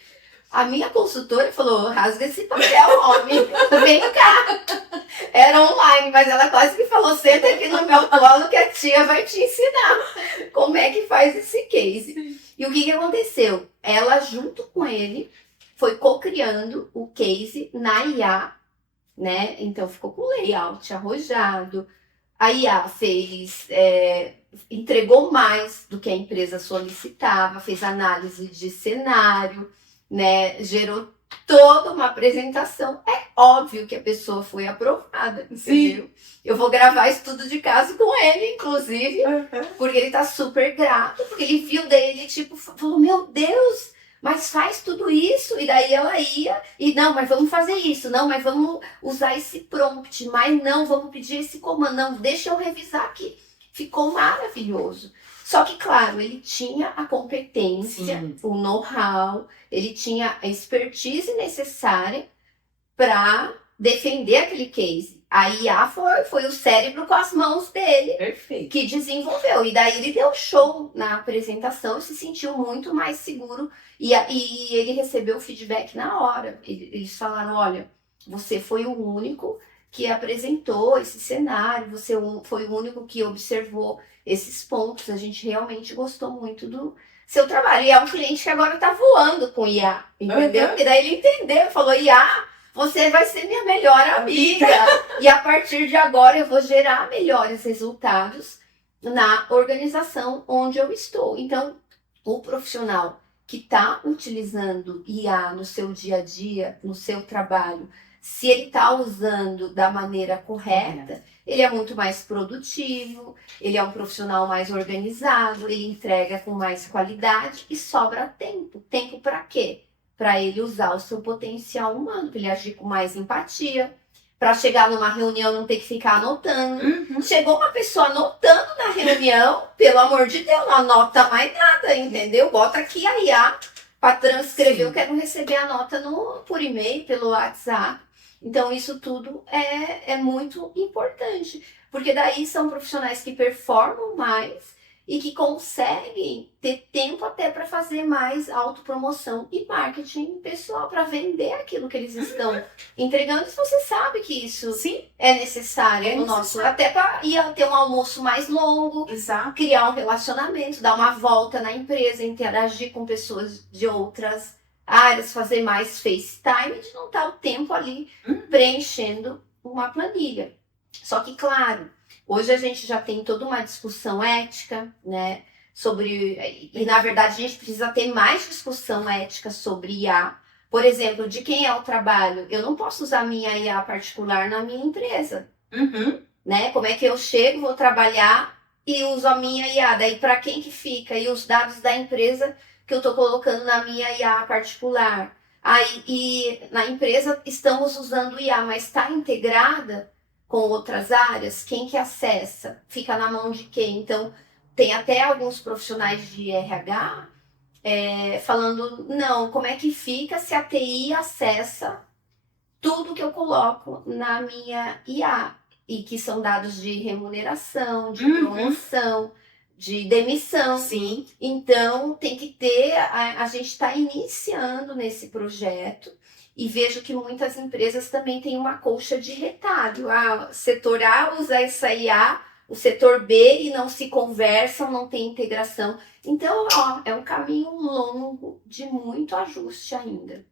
A minha consultora falou, rasga esse papel, homem, vem cá. Era online, mas ela quase que falou, senta aqui no meu colo que a tia vai te ensinar como é que faz esse case. E o que aconteceu? Ela, junto com ele, foi co-criando o case na IA, né? Então ficou com layout arrojado. A IA entregou mais do que a empresa solicitava, fez análise de cenário, né? Gerou toda uma apresentação. É óbvio que a pessoa foi aprovada, entendeu? Eu vou gravar estudo de caso com ele, inclusive, porque ele tá super grato, porque ele viu daí, ele tipo, falou, meu Deus, mas faz tudo isso, e daí ela ia, e não, mas vamos fazer isso, não, mas vamos usar esse prompt, mas não, vamos pedir esse comando, não, deixa eu revisar aqui. Ficou maravilhoso. Só que, claro, ele tinha a competência, Sim. o know-how, ele tinha a expertise necessária para defender aquele case. A IA foi o cérebro com as mãos dele. Perfeito. Que desenvolveu. E daí ele deu show na apresentação e se sentiu muito mais seguro. E ele recebeu o feedback na hora. Eles falaram, olha, você foi o único que apresentou esse cenário, você foi o único que observou esses pontos. A gente realmente gostou muito do seu trabalho. E é um cliente que agora tá voando com IA, entendeu? Porque daí ele entendeu, falou, IA, você vai ser minha melhor amiga. E a partir de agora eu vou gerar melhores resultados na organização onde eu estou. Então, o profissional que está utilizando IA no seu dia a dia, no seu trabalho, se ele está usando da maneira correta, ele é muito mais produtivo, ele é um profissional mais organizado, ele entrega com mais qualidade e sobra tempo. Tempo para quê? Para ele usar o seu potencial humano, para ele agir com mais empatia, para chegar numa reunião não ter que ficar anotando. Chegou uma pessoa anotando na reunião, pelo amor de Deus, não anota mais nada, entendeu? Bota aqui a IA para transcrever, eu quero receber a nota por e-mail, pelo WhatsApp. Então isso tudo é muito importante, porque daí são profissionais que performam mais e que conseguem ter tempo até para fazer mais autopromoção e marketing pessoal, para vender aquilo que eles estão entregando. Se você sabe que isso é necessário no nosso, até para ir ter um almoço mais longo, criar um relacionamento, dar uma volta na empresa, interagir com pessoas de outras áreas, fazer mais FaceTime, de não estar o tempo ali preenchendo uma planilha. Só que, claro, hoje a gente já tem toda uma discussão ética, né, sobre, e na verdade a gente precisa ter mais discussão ética sobre IA. Por exemplo, de quem é o trabalho? Eu não posso usar minha IA particular na minha empresa, né? Como é que eu chego, vou trabalhar e uso a minha IA? Daí para quem que fica? E os dados da empresa que eu estou colocando na minha IA particular? Aí, e na empresa estamos usando IA, mas está integrada com outras áreas? Quem que acessa? Fica na mão de quem? Então, tem até alguns profissionais de RH falando, não, como é que fica se a TI acessa tudo que eu coloco na minha IA? E que são dados de remuneração, de promoção, de demissão. Sim. Então, tem que ter, a gente está iniciando nesse projeto e vejo que muitas empresas também têm uma colcha de retalho. O setor A usa essa IA, o setor B, e não se conversam, não tem integração. Então, é um caminho longo de muito ajuste ainda.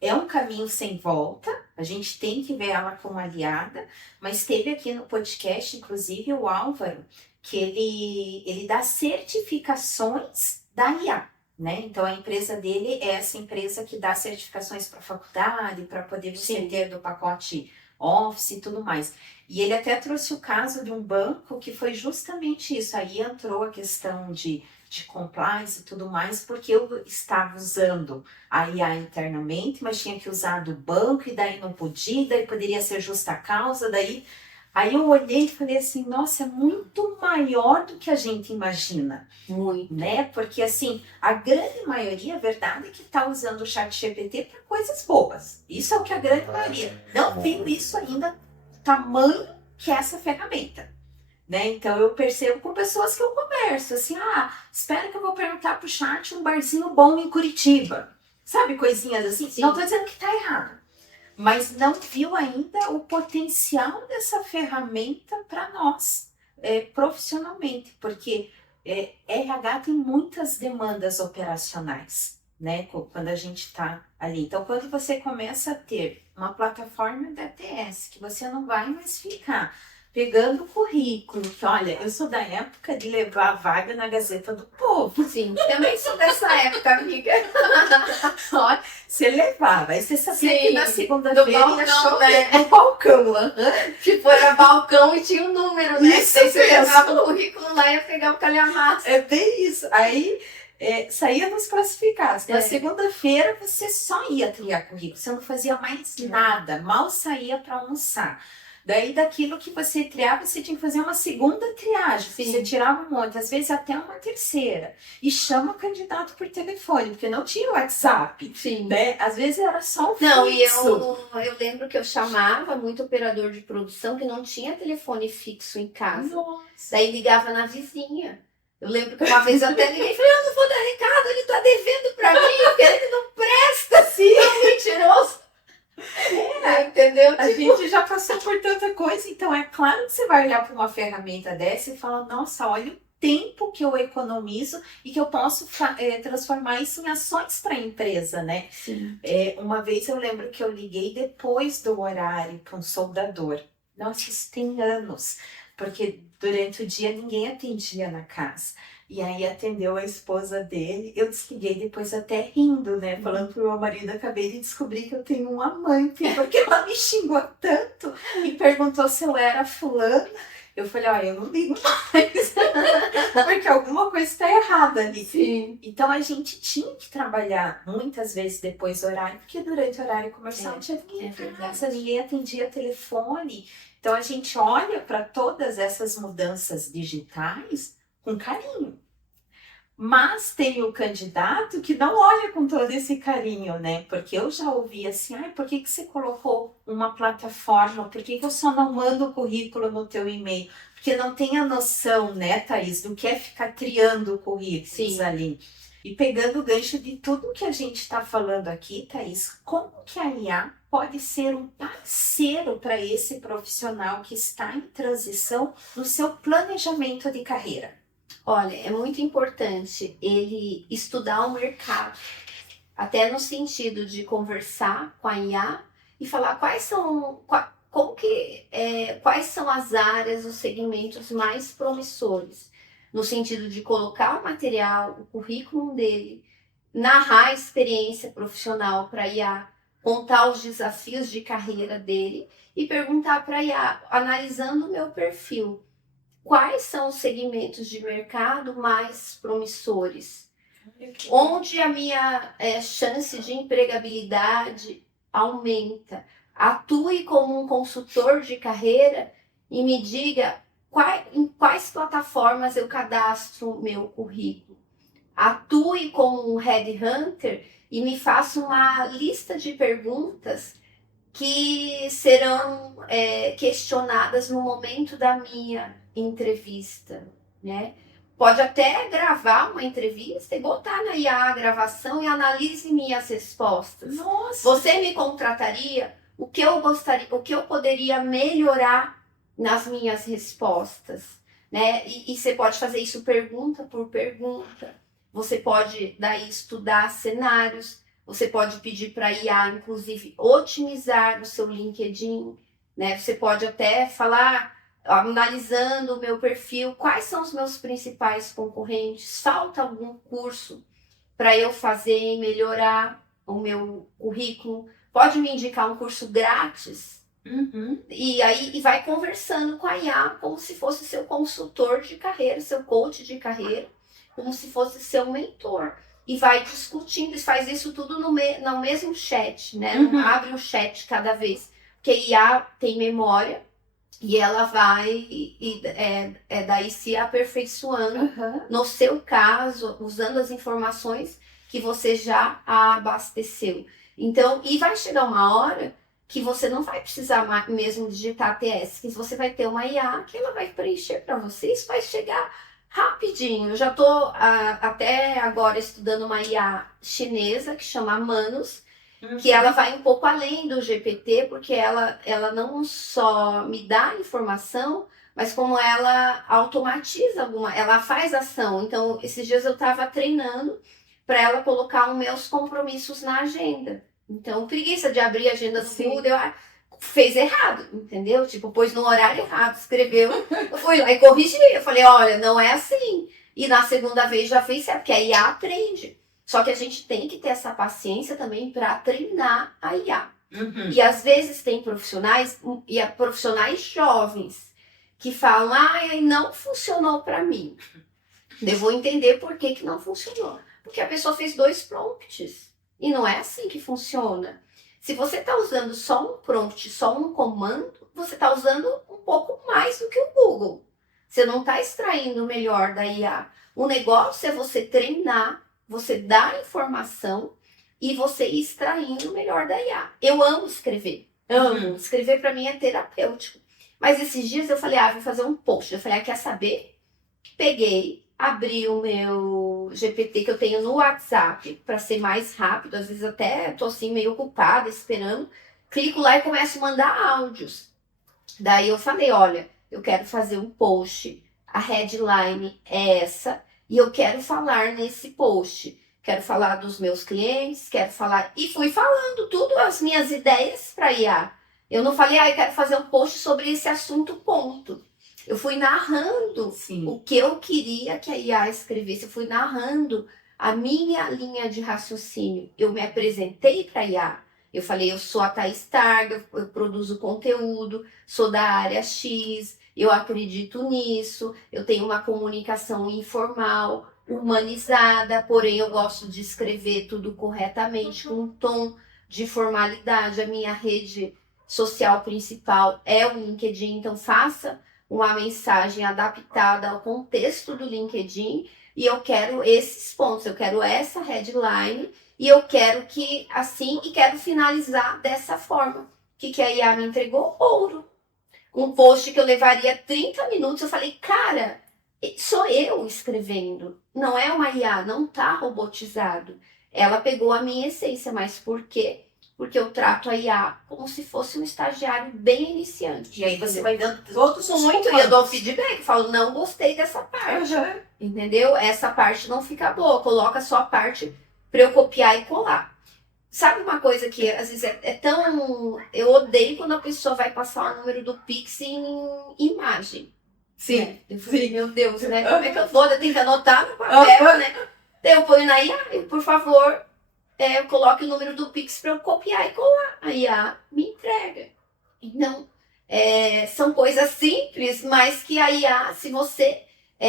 É um caminho sem volta, a gente tem que ver ela como aliada, mas teve aqui no podcast, inclusive, o Álvaro, que ele dá certificações da IA, né? Então a empresa dele é essa empresa que dá certificações para faculdade, para poder você ter do pacote Office e tudo mais. E ele até trouxe o caso de um banco que foi justamente isso. Aí entrou a questão de compliance e tudo mais, porque eu estava usando a IA internamente, mas tinha que usar do banco, e daí não podia, daí poderia ser justa causa, daí... Aí eu olhei e falei assim, nossa, é muito maior do que a gente imagina. Muito. Né? Porque assim, a grande maioria, a verdade é que está usando o ChatGPT para coisas boas. Isso é o que a grande maioria. Não viu isso ainda, tamanho que é essa ferramenta. Né? Então eu percebo com pessoas que eu converso, assim, espera que eu vou perguntar pro chat um barzinho bom em Curitiba. sabe, coisinhas assim. Sim. Não tô dizendo que tá errado, mas não viu ainda o potencial dessa ferramenta para nós, profissionalmente, porque RH tem muitas demandas operacionais, né, quando a gente está ali. Então, quando você começa a ter uma plataforma da ATS, que você não vai mais ficar pegando o currículo, que olha, eu sou da época de levar a vaga na Gazeta do Povo. Sim, também sou dessa época, amiga. Olha, você levava, aí você sabia Sim, que na do segunda-feira ia balcão, chover né? no balcão. Tipo, era balcão e tinha um número, né? Isso Daí você mesmo. levava o currículo lá e ia pegar o calhamaço. É bem isso. Aí saía nos classificados. Na É. segunda-feira você só ia triar currículo, você não fazia mais nada, mal saía para almoçar. Daí daquilo que você triava, você tinha que fazer uma segunda triagem. Sim. Você tirava um monte, às vezes até uma terceira. E chama o candidato por telefone, porque não tinha WhatsApp, Sim. né? Às vezes era só o Não, e fixo. eu lembro que eu chamava muito operador de produção que não tinha telefone fixo em casa. Nossa. Daí ligava na vizinha. Eu lembro que uma vez eu até liguei e falei, eu não vou dar recado, ele tá devendo pra mim, porque ele não presta, assim, é mentiroso. Entendeu? A gente já passou por tanta coisa, então é claro que você vai olhar para uma ferramenta dessa e fala, nossa, olha o tempo que eu economizo e que eu posso transformar isso em ações para a empresa, né? Sim. Uma vez eu lembro que eu liguei depois do horário para um soldador. Nossa, isso tem anos, porque durante o dia ninguém atendia na casa. E aí atendeu a esposa dele, eu desliguei depois até rindo, né? Falando pro meu marido, acabei de descobrir que eu tenho um amante, porque ela me xingou tanto e perguntou se eu era fulana. Eu falei, ó, eu não ligo mais, porque alguma coisa está errada ali. Sim. Então a gente tinha que trabalhar muitas vezes depois do horário, porque durante o horário comercial não tinha ninguém em casa, ninguém atendia telefone. Então a gente olha para todas essas mudanças digitais com carinho. Mas tem o candidato que não olha com todo esse carinho, né? Porque eu já ouvi assim, ai, por que você colocou uma plataforma? Por que eu só não mando o currículo no teu e-mail? Porque não tem a noção, né, Thaís, do que é ficar criando currículos ali. E pegando o gancho de tudo que a gente está falando aqui, Thaís, como que a IA pode ser um parceiro para esse profissional que está em transição no seu planejamento de carreira? Olha, é muito importante ele estudar o mercado, até no sentido de conversar com a IA e falar quais são as áreas, os segmentos mais promissores, no sentido de colocar o material, o currículo dele, narrar a experiência profissional para a IA, contar os desafios de carreira dele e perguntar para a IA, analisando o meu perfil, quais são os segmentos de mercado mais promissores? Onde a minha chance de empregabilidade aumenta? Atue como um consultor de carreira e me diga em quais plataformas eu cadastro meu currículo. Atue como um headhunter e me faça uma lista de perguntas que serão questionadas no momento da minha entrevista, né? Pode até gravar uma entrevista e botar na IA a gravação e analise minhas respostas. Nossa. Você me contrataria? O que eu poderia melhorar nas minhas respostas, né? E você pode fazer isso pergunta por pergunta. Você pode daí estudar cenários. Você pode pedir para a IA, inclusive, otimizar o seu LinkedIn, né? Você pode até falar, analisando o meu perfil, quais são os meus principais concorrentes? Falta algum curso para eu fazer e melhorar o meu currículo? Pode me indicar um curso grátis? Uhum. E vai conversando com a IA como se fosse seu consultor de carreira, seu coach de carreira, como se fosse seu mentor. E vai discutindo, e faz isso tudo no mesmo chat, né? Uhum. Não abre um chat cada vez. Porque a IA tem memória e ela vai daí se aperfeiçoando no seu caso, usando as informações que você já abasteceu. Então, e vai chegar uma hora que você não vai precisar mesmo digitar ATS, que você vai ter uma IA que ela vai preencher para você. Isso vai chegar Rapidinho, eu já tô até agora estudando uma IA chinesa que chama Manus, que ela vai um pouco além do GPT, porque ela não só me dá informação, mas como ela automatiza ela faz ação. Então, esses dias eu estava treinando para ela colocar os meus compromissos na agenda. Então, preguiça de abrir a agenda do Sim. Google, fez errado, entendeu? Tipo, pôs no horário errado, escreveu, eu fui lá e corrigi. Eu falei, olha, não é assim. E na segunda vez já fez certo, porque a IA aprende. Só que a gente tem que ter essa paciência também para treinar a IA. E às vezes tem profissionais, e profissionais jovens, que falam, não funcionou para mim. Eu vou entender por que não funcionou. Porque a pessoa fez 2 prompts. E não é assim que funciona. Se você está usando só um prompt, só um comando, você está usando um pouco mais do que o Google. Você não está extraindo o melhor da IA. O negócio é você treinar, você dar informação e você ir extraindo o melhor da IA. Eu amo escrever. Amo. Escrever para mim é terapêutico. Mas esses dias eu falei, vou fazer um post. Eu falei, quer saber? Peguei, abri o meu GPT que eu tenho no WhatsApp para ser mais rápido. Às vezes até tô assim meio ocupada, esperando. Clico lá e começo a mandar áudios. Daí eu falei, olha, eu quero fazer um post. A headline é essa e eu quero falar nesse post. Quero falar dos meus clientes, quero falar... E fui falando tudo, as minhas ideias para IA. Eu não falei, eu quero fazer um post sobre esse assunto, ponto. Eu fui narrando o que eu queria que a IA escrevesse. Eu fui narrando a minha linha de raciocínio. Eu me apresentei para a IA. Eu falei, eu sou a Thaís Targa, eu produzo conteúdo, sou da área X, eu acredito nisso, eu tenho uma comunicação informal, humanizada, porém eu gosto de escrever tudo corretamente, com um tom de formalidade. A minha rede social principal é o LinkedIn, então faça uma mensagem adaptada ao contexto do LinkedIn e eu quero esses pontos, eu quero essa headline e eu quero que assim, e quero finalizar dessa forma. O que a IA me entregou? Ouro. Um post que eu levaria 30 minutos, eu falei, cara, sou eu escrevendo, não é uma IA, não tá robotizado. Ela pegou a minha essência, mas por quê? Porque eu trato a IA como se fosse um estagiário bem iniciante. E aí você vai dando todos os muito, e eu dou feedback, falo, não gostei dessa parte. Entendeu? Essa parte não fica boa, coloca só a parte para eu copiar e colar. Sabe uma coisa que às vezes é tão... Eu odeio quando a pessoa vai passar o número do Pix em imagem. Sim. Né? Eu falei, meu Deus, né? Como é que eu vou? Eu tenho que anotar no papel, né? Eu ponho na IA, por favor, eu coloco o número do Pix para eu copiar e colar. A IA me entrega. Então, são coisas simples, mas que a IA, se você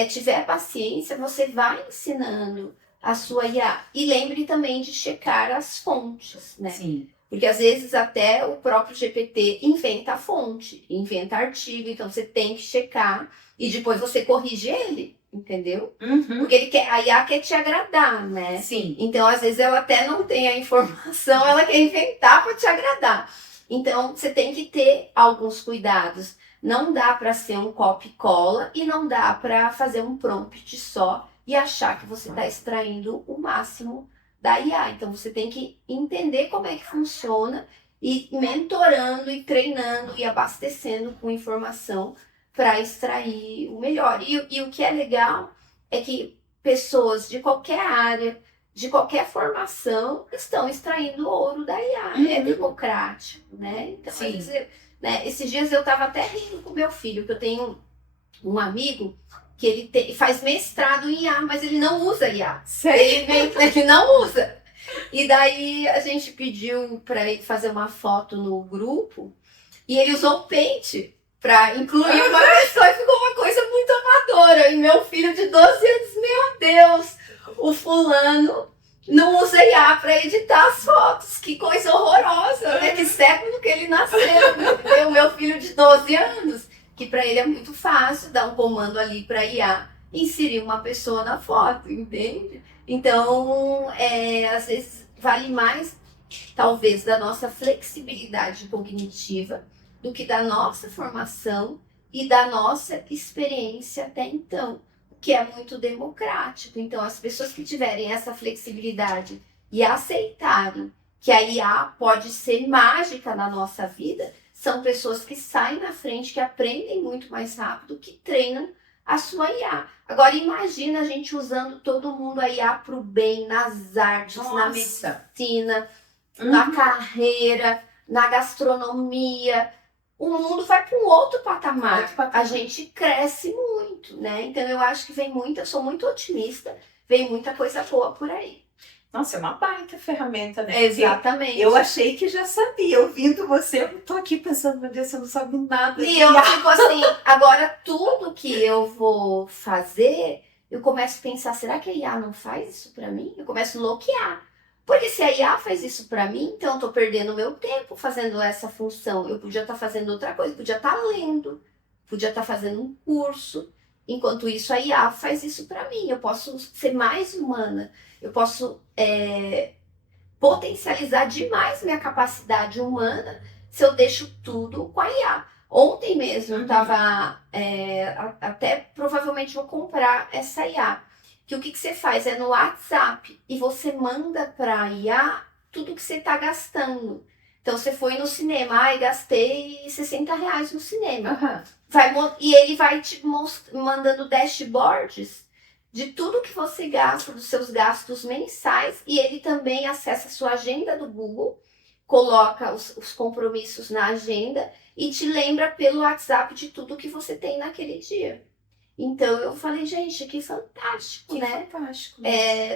tiver paciência, você vai ensinando a sua IA. E lembre também de checar as fontes, né? Sim. Porque às vezes até o próprio GPT inventa a fonte, inventa artigo, então você tem que checar e depois você corrige ele, entendeu? Porque a IA quer te agradar, né? Sim. Então às vezes ela até não tem a informação, ela quer inventar para te agradar. Então você tem que ter alguns cuidados. Não dá para ser um copy cola e não dá para fazer um prompt só e achar que você está extraindo o máximo da IA. Então você tem que entender como é que funciona e mentorando e treinando e abastecendo com informação para extrair o melhor. E o que é legal é que pessoas de qualquer área, de qualquer formação, estão extraindo ouro da IA. É democrático, né? Então, esses dias eu estava até rindo com meu filho, que eu tenho um amigo que ele faz mestrado em IA, mas ele não usa IA. Ele não usa. E daí a gente pediu para ele fazer uma foto no grupo e ele usou o Paint para incluir uma pessoa e ficou uma coisa muito amadora. E meu filho de 12 anos, meu Deus, o fulano não usa IA para editar as fotos. Que coisa horrorosa, né? Que século que ele nasceu, né? O meu filho de 12 anos. Que para ele é muito fácil dar um comando ali para IA inserir uma pessoa na foto, entende? Então, às vezes vale mais, talvez, da nossa flexibilidade cognitiva do que da nossa formação e da nossa experiência até então. que é muito democrático. Então, as pessoas que tiverem essa flexibilidade e aceitarem que a IA pode ser mágica na nossa vida, são pessoas que saem na frente, que aprendem muito mais rápido, que treinam a sua IA. Agora, imagina a gente usando todo mundo a IA para o bem, nas artes, na medicina, na carreira, na gastronomia. O mundo vai para um outro patamar. A gente cresce muito, né? Então, eu acho que eu sou muito otimista, vem muita coisa boa por aí. Nossa, é uma baita ferramenta, né? Exatamente. Eu achei que já sabia. Ouvindo você, eu tô aqui pensando, meu Deus, você não sabe nada. E eu fico assim, agora tudo que eu vou fazer, eu começo a pensar, será que a IA não faz isso pra mim? Eu começo a bloquear. Porque se a IA faz isso pra mim, então eu tô perdendo meu tempo fazendo essa função. Eu podia estar fazendo outra coisa, podia estar lendo, podia estar fazendo um curso. Enquanto isso, a IA faz isso pra mim. Eu posso ser mais humana. Eu posso potencializar demais minha capacidade humana se eu deixo tudo com a IA. Ontem mesmo eu estava, até provavelmente vou comprar essa IA. Que o que você faz é no WhatsApp e você manda para a IA tudo que você está gastando. Então você foi no cinema, gastei R$60 no cinema. E ele vai te mandando dashboards de tudo que você gasta, dos seus gastos mensais, e ele também acessa a sua agenda do Google, coloca os compromissos na agenda e te lembra pelo WhatsApp de tudo que você tem naquele dia. Então eu falei, gente, que fantástico, né? Fantástico.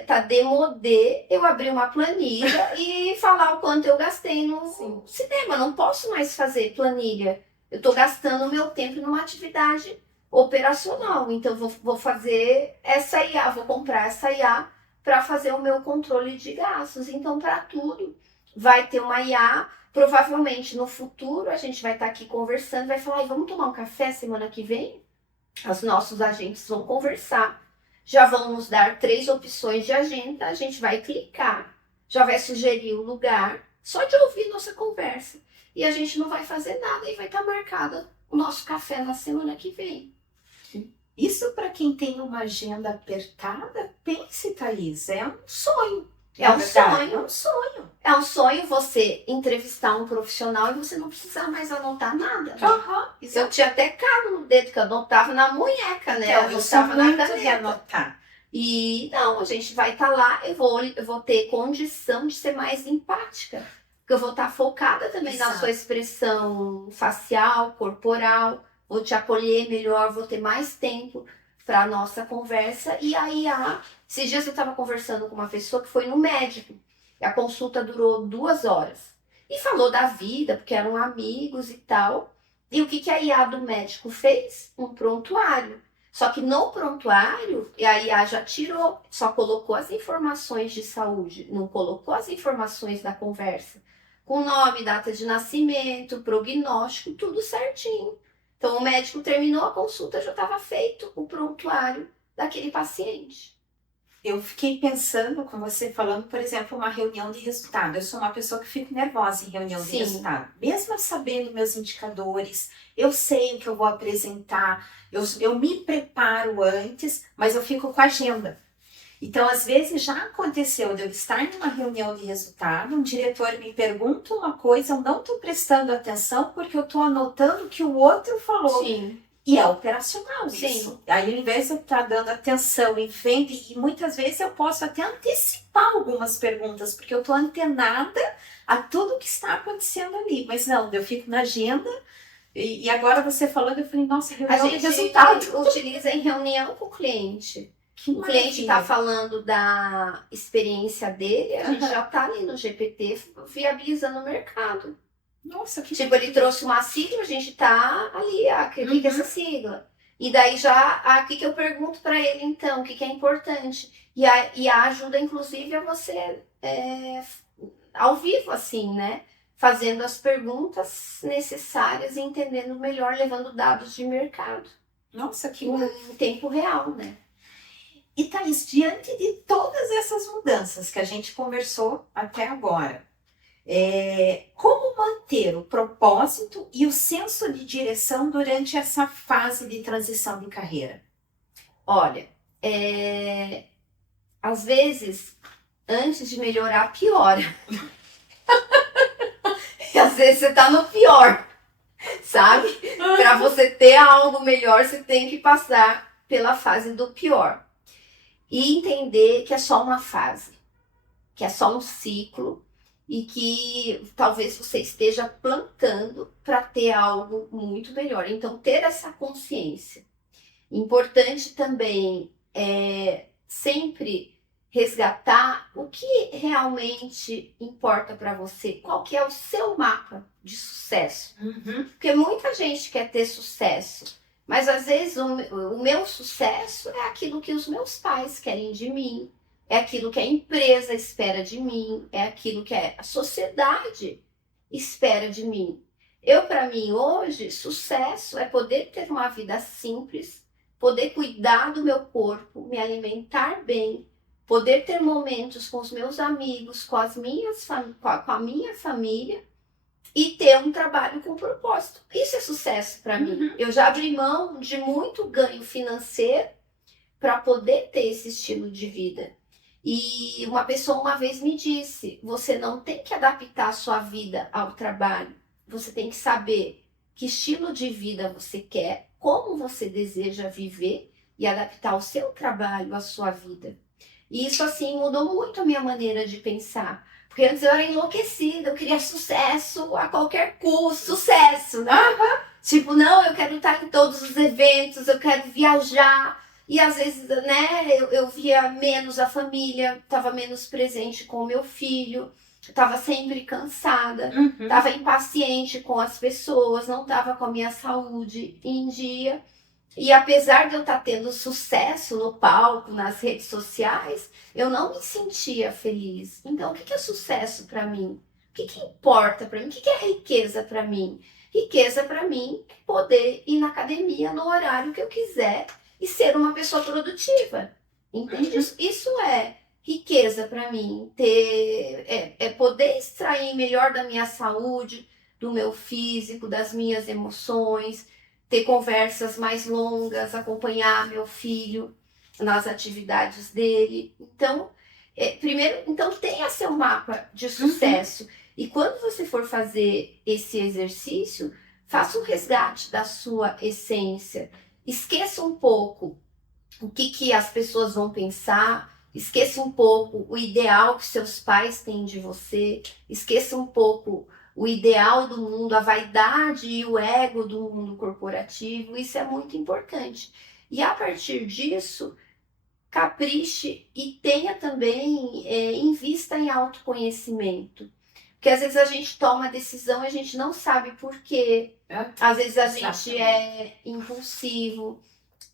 Tá demodê eu abrir uma planilha e falar o quanto eu gastei no cinema. Não posso mais fazer planilha. Eu tô gastando meu tempo numa atividade operacional. Então, vou fazer essa IA, vou comprar essa IA para fazer o meu controle de gastos. Então, para tudo, vai ter uma IA. Provavelmente, no futuro, a gente vai estar aqui conversando, vai falar, vamos tomar um café semana que vem? Os nossos agentes vão conversar. Já vão nos dar 3 opções de agenda, a gente vai clicar. Já vai sugerir o lugar, só de ouvir nossa conversa. E a gente não vai fazer nada e vai estar marcado o nosso café na semana que vem. Isso para quem tem uma agenda apertada, pense, Thaís, é um sonho. É um sonho. É um sonho você entrevistar um profissional e você não precisar mais anotar nada. Né? Eu tinha até calo no dedo que eu anotava na munheca, né? Eu sou muito de anotar. E não, a gente vai estar lá, eu vou ter condição de ser mais empática. Porque eu vou estar focada também na sua expressão facial, corporal. Vou te acolher melhor, vou ter mais tempo para a nossa conversa. E aí, esses dias eu estava conversando com uma pessoa que foi no médico. E a consulta durou 2 horas. E falou da vida, porque eram amigos e tal. E o que a IA do médico fez? Um prontuário. Só que no prontuário, a IA já tirou, só colocou as informações de saúde, não colocou as informações da conversa. Com nome, data de nascimento, prognóstico, tudo certinho. Então, o médico terminou a consulta, já estava feito o prontuário daquele paciente. Eu fiquei pensando com você falando, por exemplo, uma reunião de resultado. Eu sou uma pessoa que fico nervosa em reunião de resultado. Mesmo sabendo meus indicadores, eu sei o que eu vou apresentar, eu me preparo antes, mas eu fico com a agenda. Então, às vezes, já aconteceu de eu estar numa reunião de resultado, um diretor me pergunta uma coisa, eu não estou prestando atenção porque eu estou anotando o que o outro falou. Sim. E é operacional Sim. isso. Aí, ao invés de eu estar dando atenção e vendo, e muitas vezes eu posso até antecipar algumas perguntas, porque eu estou antenada a tudo que está acontecendo ali. Mas não, eu fico na agenda, e agora você falando, eu falei, nossa, reunião de resultado. A gente utiliza em reunião com o cliente. O cliente está falando da experiência dele, a gente já está ali no GPT viabilizando o mercado. Nossa, que tipo, ele trouxe uma sigla, a gente está ali, o que é essa sigla? E daí já, o que eu pergunto para ele então, o que é importante? E a ajuda, inclusive, a você ao vivo, assim, né? Fazendo as perguntas necessárias e entendendo melhor, levando dados de mercado. Nossa, que em tempo real, né? E Thaís, diante de todas essas mudanças que a gente conversou até agora, como manter o propósito e o senso de direção durante essa fase de transição de carreira? Olha, às vezes, antes de melhorar, piora. E às vezes você tá no pior, sabe? Para você ter algo melhor, você tem que passar pela fase do pior. E entender que é só uma fase, que é só um ciclo e que talvez você esteja plantando para ter algo muito melhor. Então, ter essa consciência. Importante também sempre resgatar o que realmente importa para você, qual que é o seu mapa de sucesso. Porque muita gente quer ter sucesso, mas às vezes o meu sucesso é aquilo que os meus pais querem de mim, é aquilo que a empresa espera de mim, é aquilo que a sociedade espera de mim. Para mim, hoje, sucesso é poder ter uma vida simples, poder cuidar do meu corpo, me alimentar bem, poder ter momentos com os meus amigos, com a minha família e ter um trabalho com propósito. Isso é sucesso para mim. Eu já abri mão de muito ganho financeiro para poder ter esse estilo de vida. E uma pessoa uma vez me disse, você não tem que adaptar a sua vida ao trabalho. Você tem que saber que estilo de vida você quer, como você deseja viver e adaptar o seu trabalho à sua vida. E isso, assim, mudou muito a minha maneira de pensar. Porque antes eu era enlouquecida, eu queria sucesso a qualquer custo, sucesso, né? Tipo, não, eu quero estar em todos os eventos, eu quero viajar. E às vezes, né, eu via menos a família, estava menos presente com o meu filho, estava sempre cansada, estava impaciente com as pessoas, não estava com a minha saúde em dia. E apesar de eu estar tendo sucesso no palco, nas redes sociais, eu não me sentia feliz. Então, o que é sucesso para mim? O que importa para mim? O que é riqueza para mim? Riqueza para mim é poder ir na academia no horário que eu quiser e ser uma pessoa produtiva. Entende? Isso é riqueza para mim. Poder extrair melhor da minha saúde, do meu físico, das minhas emoções, ter conversas mais longas, acompanhar meu filho nas atividades dele. Então, primeiro, tenha seu mapa de sucesso. E quando você for fazer esse exercício, faça um resgate da sua essência. Esqueça um pouco o que as pessoas vão pensar, esqueça um pouco o ideal que seus pais têm de você, esqueça um pouco o ideal do mundo, a vaidade e o ego do mundo corporativo. Isso é muito importante. E a partir disso, capriche e tenha também, invista em autoconhecimento. Porque às vezes a gente toma decisão e a gente não sabe por quê. Às vezes a gente é impulsivo.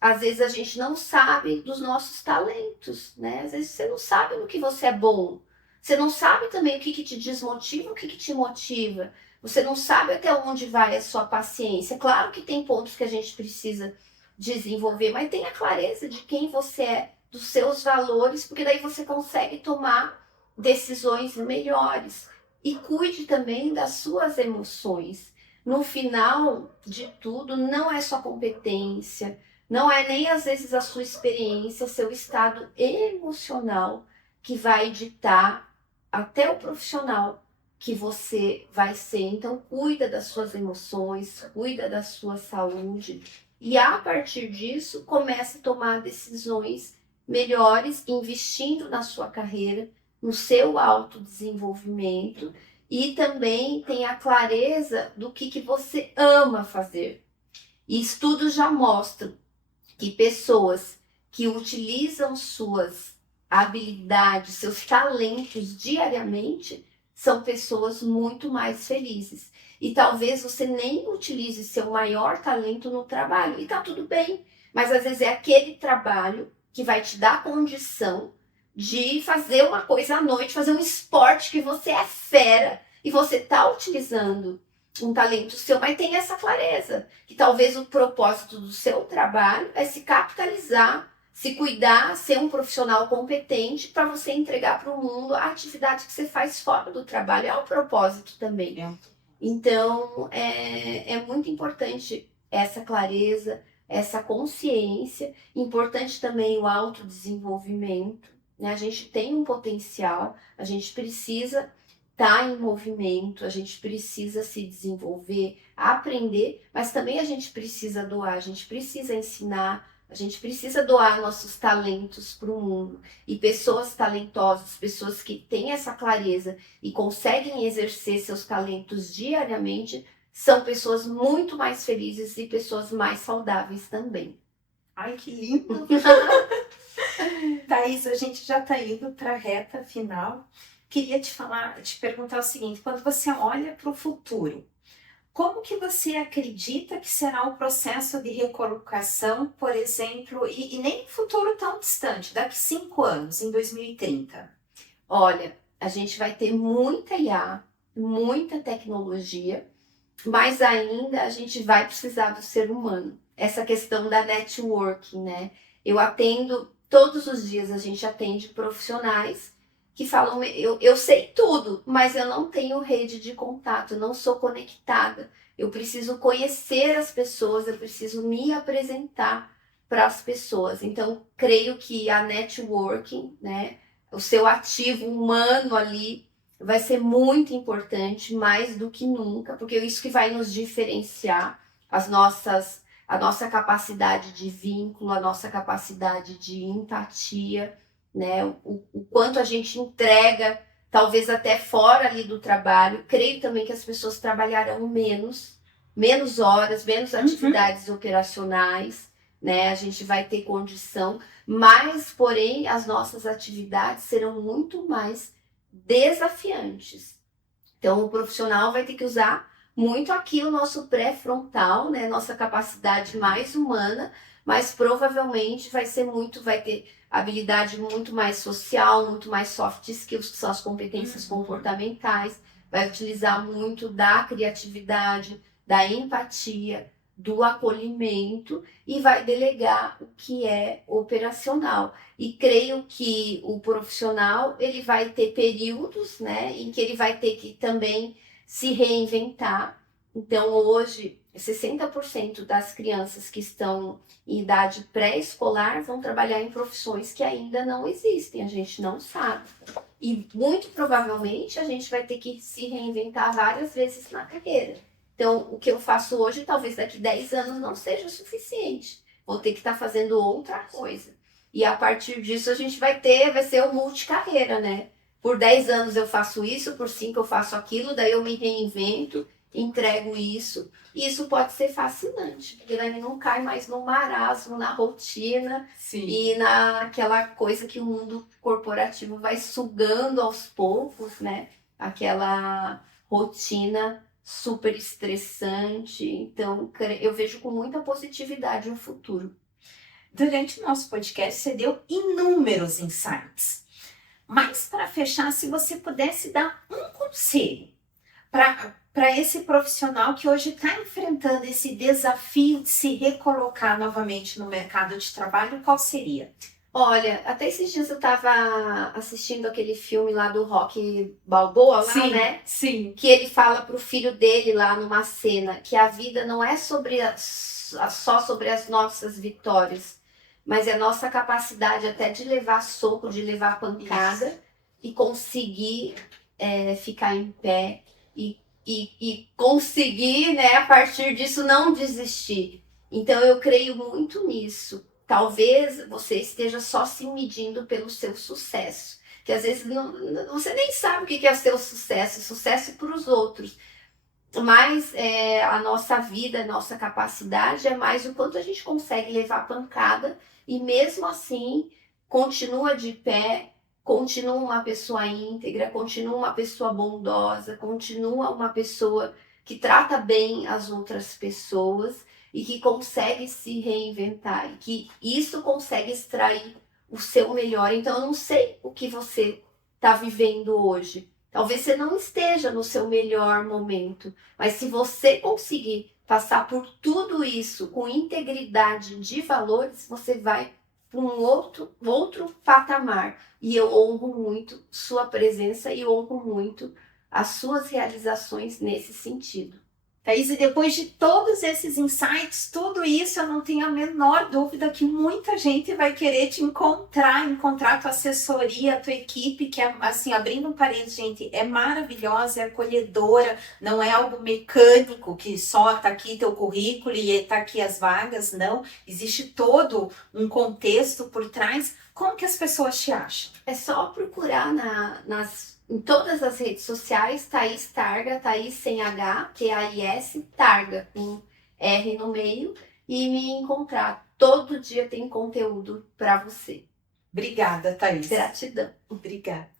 Às vezes a gente não sabe dos nossos talentos, né? Às vezes você não sabe no que você é bom. Você não sabe também o que te desmotiva, o que te motiva. Você não sabe até onde vai a sua paciência. Claro que tem pontos que a gente precisa desenvolver, mas tenha clareza de quem você é, dos seus valores, porque daí você consegue tomar decisões melhores. E cuide também das suas emoções. No final de tudo, não é só competência, não é nem às vezes a sua experiência, seu estado emocional que vai ditar até o profissional que você vai ser. Então, cuida das suas emoções, cuida da sua saúde e a partir disso, comece a tomar decisões melhores, investindo na sua carreira, no seu autodesenvolvimento e também tenha clareza do que você ama fazer. E estudos já mostram que pessoas que utilizam suas habilidades, seus talentos diariamente, são pessoas muito mais felizes. E talvez você nem utilize seu maior talento no trabalho, e tá tudo bem. Mas às vezes é aquele trabalho que vai te dar condição de fazer uma coisa à noite, fazer um esporte que você é fera, e você tá utilizando um talento seu, mas tem essa clareza, que talvez o propósito do seu trabalho é se capitalizar, se cuidar, ser um profissional competente para você entregar para o mundo a atividade que você faz fora do trabalho. É um propósito também. Então, é muito importante essa clareza, essa consciência. Importante também o autodesenvolvimento, né? A gente tem um potencial, a gente precisa estar em movimento, a gente precisa se desenvolver, aprender, mas também a gente precisa doar, a gente precisa ensinar, a gente precisa doar nossos talentos para o mundo. E pessoas talentosas, pessoas que têm essa clareza e conseguem exercer seus talentos diariamente, são pessoas muito mais felizes e pessoas mais saudáveis também. Ai, que lindo! Thaís, a gente já está indo para a reta final. Queria te perguntar o seguinte: quando você olha para o futuro, como que você acredita que será o processo de recolocação, por exemplo, e nem futuro tão distante, daqui 5 anos, em 2030? Olha, a gente vai ter muita IA, muita tecnologia, mas ainda a gente vai precisar do ser humano. Essa questão da networking, né? Eu atendo, todos os dias a gente atende profissionais que falam, eu sei tudo, mas eu não tenho rede de contato, eu não sou conectada. Eu preciso conhecer as pessoas, eu preciso me apresentar para as pessoas. Então, creio que a networking, né? O seu ativo humano ali vai ser muito importante, mais do que nunca, porque é isso que vai nos diferenciar, a nossa capacidade de vínculo, a nossa capacidade de empatia, né? O quanto a gente entrega, talvez até fora ali do trabalho. Creio também que as pessoas trabalharão menos horas, menos atividades operacionais, né? A gente vai ter condição, mas, porém, as nossas atividades serão muito mais desafiantes. Então, o profissional vai ter que usar muito aqui o nosso pré-frontal, né? Nossa capacidade mais humana, mas provavelmente vai ter habilidade muito mais social, muito mais soft skills, que são as competências comportamentais, vai utilizar muito da criatividade, da empatia, do acolhimento e vai delegar o que é operacional. E creio que o profissional ele vai ter períodos, né, em que ele vai ter que também se reinventar. Então, hoje, 60% das crianças que estão em idade pré-escolar vão trabalhar em profissões que ainda não existem, a gente não sabe. E muito provavelmente a gente vai ter que se reinventar várias vezes na carreira. Então, o que eu faço hoje, talvez daqui 10 anos não seja o suficiente. Vou ter que estar fazendo outra coisa. E a partir disso a gente vai ser o multicarreira, né? Por 10 anos eu faço isso, por 5 eu faço aquilo, daí eu me reinvento, entrego isso. E isso pode ser fascinante, porque daí não cai mais no marasmo, na rotina. Sim. E naquela coisa que o mundo corporativo vai sugando aos poucos, né? Aquela rotina super estressante. Então, eu vejo com muita positividade o futuro. Durante o nosso podcast, você deu inúmeros insights. Mas, para fechar, se você pudesse dar um conselho para esse profissional que hoje está enfrentando esse desafio de se recolocar novamente no mercado de trabalho, qual seria? Olha, até esses dias eu estava assistindo aquele filme lá do Rocky Balboa, lá, Sim, né? sim. Que ele fala pro filho dele lá numa cena que a vida não é só sobre as nossas vitórias, mas é a nossa capacidade até de levar soco, de levar pancada e conseguir ficar em pé e conseguir, né, a partir disso não desistir. Então eu creio muito nisso. Talvez você esteja só se medindo pelo seu sucesso, que às vezes você nem sabe o que é o seu sucesso para os outros. Mas a nossa vida, a nossa capacidade é mais o quanto a gente consegue levar pancada e mesmo assim continua de pé, continua uma pessoa íntegra, continua uma pessoa bondosa, continua uma pessoa que trata bem as outras pessoas e que consegue se reinventar e que isso consegue extrair o seu melhor. Então eu não sei o que você está vivendo hoje. Talvez você não esteja no seu melhor momento, mas se você conseguir passar por tudo isso com integridade de valores, você vai para um outro patamar. E eu honro muito sua presença e honro muito as suas realizações nesse sentido. Thaís, e depois de todos esses insights, tudo isso, eu não tenho a menor dúvida que muita gente vai querer te encontrar a tua assessoria, a tua equipe, que é, assim, abrindo um parênteses, gente, é maravilhosa, é acolhedora, não é algo mecânico, que só tá aqui teu currículo e tá aqui as vagas, não. Existe todo um contexto por trás. Como que as pessoas te acham? É só procurar em todas as redes sociais, Thaís Targa, Thaís sem H, T-A-I-S, Targa, com R no meio, e me encontrar. Todo dia tem conteúdo para você. Obrigada, Thaís. Gratidão. Obrigada.